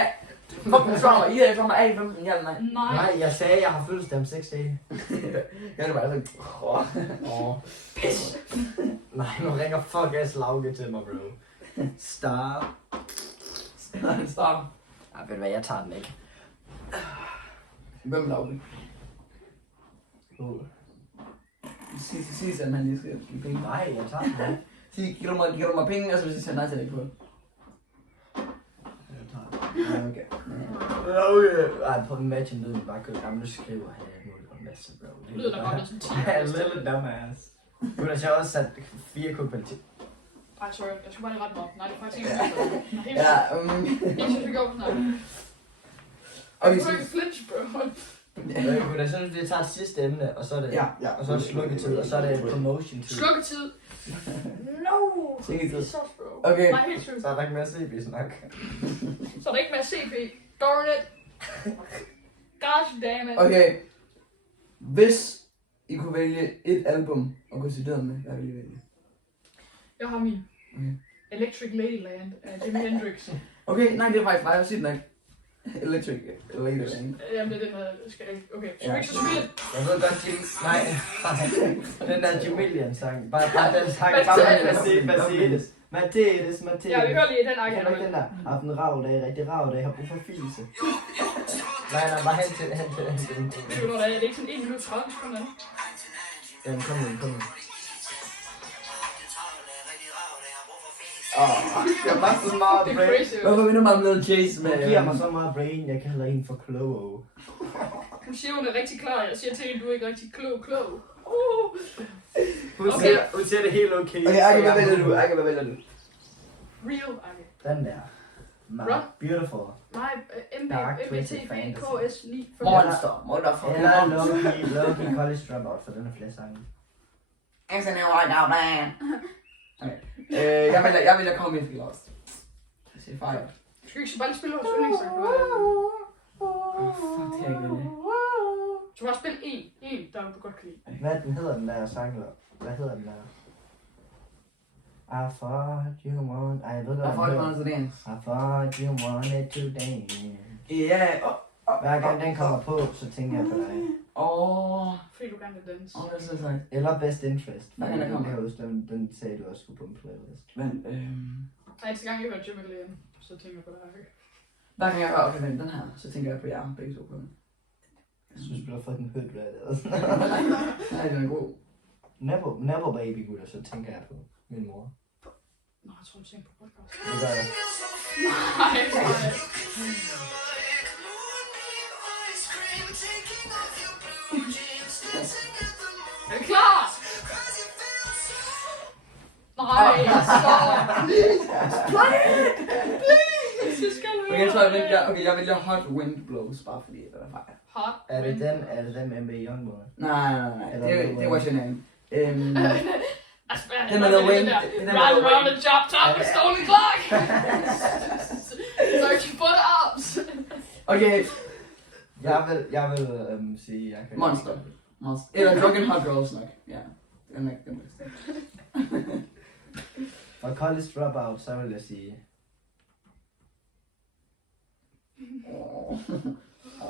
fucking svarer mig. I er fra mig A 15, ja eller nej? Nej, jeg sagde, jeg har fødselsdag om 6 dage. Jeg er bare sådan. Pis! Nej, nu ringer fuck ass Lauke til mig, bro. Stop. Stop. Ej, ved du hvad, jeg tager den ikke. Hvem laver det? Sig at man lige skal give penge. Nej, jeg tager den ikke. Sig, giver du mig penge, og så hvis jeg siger nej til det, ikke på. Jeg tager den. Ja, okay. Okay. Ej, på Imagine lyden bare kørt. Jamen, du skriver her en masse, bro. Lyder der bare sådan 10. Ja, little dumbass. Du har så også sat 4K kvalitet. Ej, sorry. Jeg skulle bare lige rette mig op. Nej, det er faktisk ikke. Ja, Jeg synes, vi går snart. okay, Du kan ikke flinch, bro. Jeg synes, vi tager sidste emne, og så er det, ja. og så er det slukketid, og så er det promotion tid. Slukketid. No! Slukketid. Så, bro. Okay. Nej, helt sygt. Så er der ikke mere CP-snak. Så er der ikke mere CP. Darn it. Gosh damn it. Okay. Hvis I kunne vælge et album at gå til døden med, hvad ville I vælge? Jeg har min. Okay. Electric Ladyland af Jimi Hendrix. Okay, nej, det er faktisk mig. Jeg har set den ikke. Electric Ladyland. Jamen, det er den her. Skal jeg... Okay, Ja. skal vi ikke så smide? Jeg ved godt, Jim... Nej, den der Jamilian-sang. Bare den sang. Mercedes. Mercedes. Ja, vi hører lige den Kan her. du ikke den der? Haft en ravl dag, rigtig ravl dag, har brug for fise. Nej, bare hen til. Det er jo noget, der er. Det er ikke sådan 1 minut 30 sekunder. Jamen, kom nu. Jeg var så meget Det er brain. crazy. Hvorfor vil du meget med Chase med? Hun giver mig så meget brain, jeg kalder hende for Klogo. Hun siger, hun er rigtig klar. Jeg siger til hende, du er ikke rigtig klog. Hun Okay. siger det helt okay. Okay, Ake, hvad vælger du? Ake, hvad vælger du? Real, okay. Den der. My Bro. beautiful. Nej, Dark MBT, Twisted KS 9. Monster. Motherfucking Eller monster. Loki College Dropout, for den er flere sange. Isn't it right now, man? Okay. Jeg vælger Call Me If You Lost. Jeg siger fejl. Skal vi ikke bare lige spille vores yndlingssang? Fuck, det er ikke vælge. Du må bare spille en, der du godt kan lide. Hvad den hedder den der sang? Hvad hedder den der? I thought you want... Ej, jeg ved Jeg godt, får hvad ikke den noget til dance. I thought you wanted to dance. Ja, Hver gang den kommer på, så tænker jeg på dig. Fordi du gerne vil danse. Det er så sagt. Eller Best Interest. Hvad kan der komme? Jeg kan huske, den sagde du også skulle på en playlist. Men, Næste gang jeg hører Jimmy Glenn, så tænker jeg på dig. hver gang jeg hører, okay, men den her, så tænker jeg på jer, begge to på den. Jeg synes, du har fået den hørt, hvad det er. Nej, den er god. Never baby gutter, så tænker jeg på min mor. Nå, jeg tror, du tænker på podcast. Det gør jeg. Nej. Er du klar? Nej, stop. Please, jeg skal høre Okay, jeg tror, det. jeg vælger Hot Wind Blows, bare fordi det er fejl. Hot. Er det den med MB Youngboy? Nej, det var sin name. Altså, Den med Lil Wayne. Ride around the drop top with Stony Clock. Searching for the ops. Okay, Jeg vil sige, jeg kan... Monster. Eller Drunken Hot Girls nok. Ja, den er den bedste. Og College Dropout, så vil jeg sige...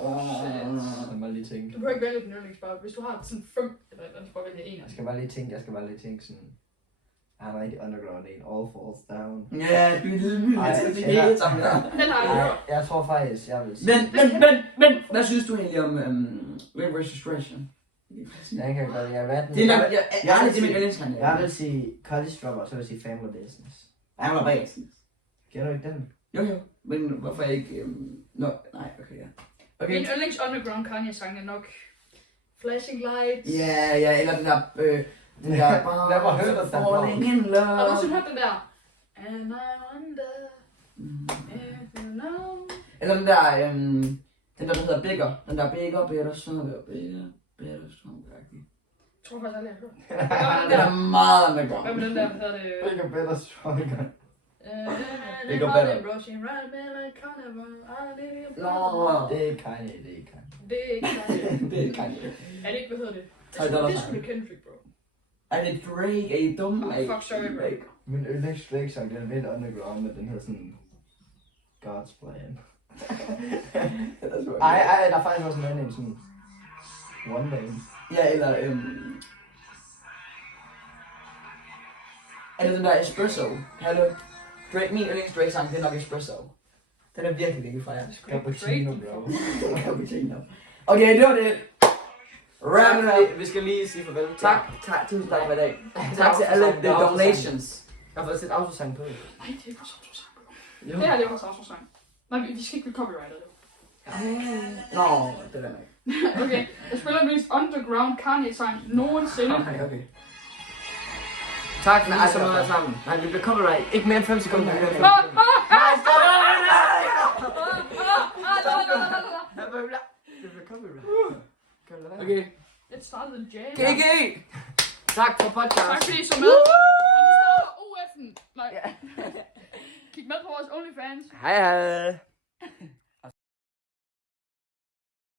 Jeg må lige tænke. Du behøver ikke vælge den yndlingsbar. Hvis du har sådan 5 eller andet, så bare vælge en af Jeg skal bare lige tænke sådan... Jeg har en rigtig underground en. All Falls Down. Ja, det er helt sammen der. Den har jeg hørt. Jeg tror faktisk, jeg vil sige... Men, hvad synes du egentlig om Red Registration? Den kan godt lide. Hvad er den? Det er nok, jeg er vil lidt det sige- med yndlingssang. Jeg vil sige College Dropout, så vil jeg sige Family Business. Jeg var bag. Kender du ikke den? Jo, men hvorfor ikke... Nej, okay, ja. Okay. Min yndlings underground Kanye-sang er nok Flashing Lights. Ja, eller den der... Den der... Lad mig høre dig, Falling in love. Har du nogensinde hørt den der? And I wonder if you know. Eller den der hedder Bigger. Den der Bigger, Better, Stronger, Better, Stronger. Jeg tror faktisk aldrig, jeg har hørt. Den er meget underground. Hvad med den der, hvad hedder det? Bigger, better, stronger. Bigger better. Bro, she ride me like carnival. Nå. Det er ikke Kanye, det er ikke Kanye. Det er ikke Kanye. Det er Kanye. Er det ikke, hvad hedder det? Ty Dolla Det er Sign. sgu da Kendrick, bro. Er det Drake? Er I dumme? Oh, fuck, sorry, bro. Min yndlings Drake sang, den er lidt underground, men den hedder sådan... God's Plan. Ej, der er faktisk også en anden sådan... One Name. Ja, eller er det den der Espresso? Hallo? Drake, min yndlings Drake sang, det er nok Espresso. Den er virkelig fra jer. Cappuccino, bro. Cappuccino. Okay, det var det. Wrap it up. Vi skal lige sige farvel. Tak, tusind tak for i dag. Tak til alle the donations. Jeg har fået set autosang på. Nej, det er vores autosang, bro. Det her, det er vores autosang. Nej, vi skal ikke blive copyrighted. Nå, det er den ikke. Okay, jeg spiller den mest underground Kanye-sang nogensinde. Okay. Tak for I så meget sammen. Nej, vi bliver copyright. Ikke mere end 5 sekunder. Nej, stop! Det bliver copyright. Okay. It started in jam. GG! Tak for podcast. Tak fordi I så med. Og nu starter OF'en. Nej. Kig med på vores OnlyFans. Hej hej.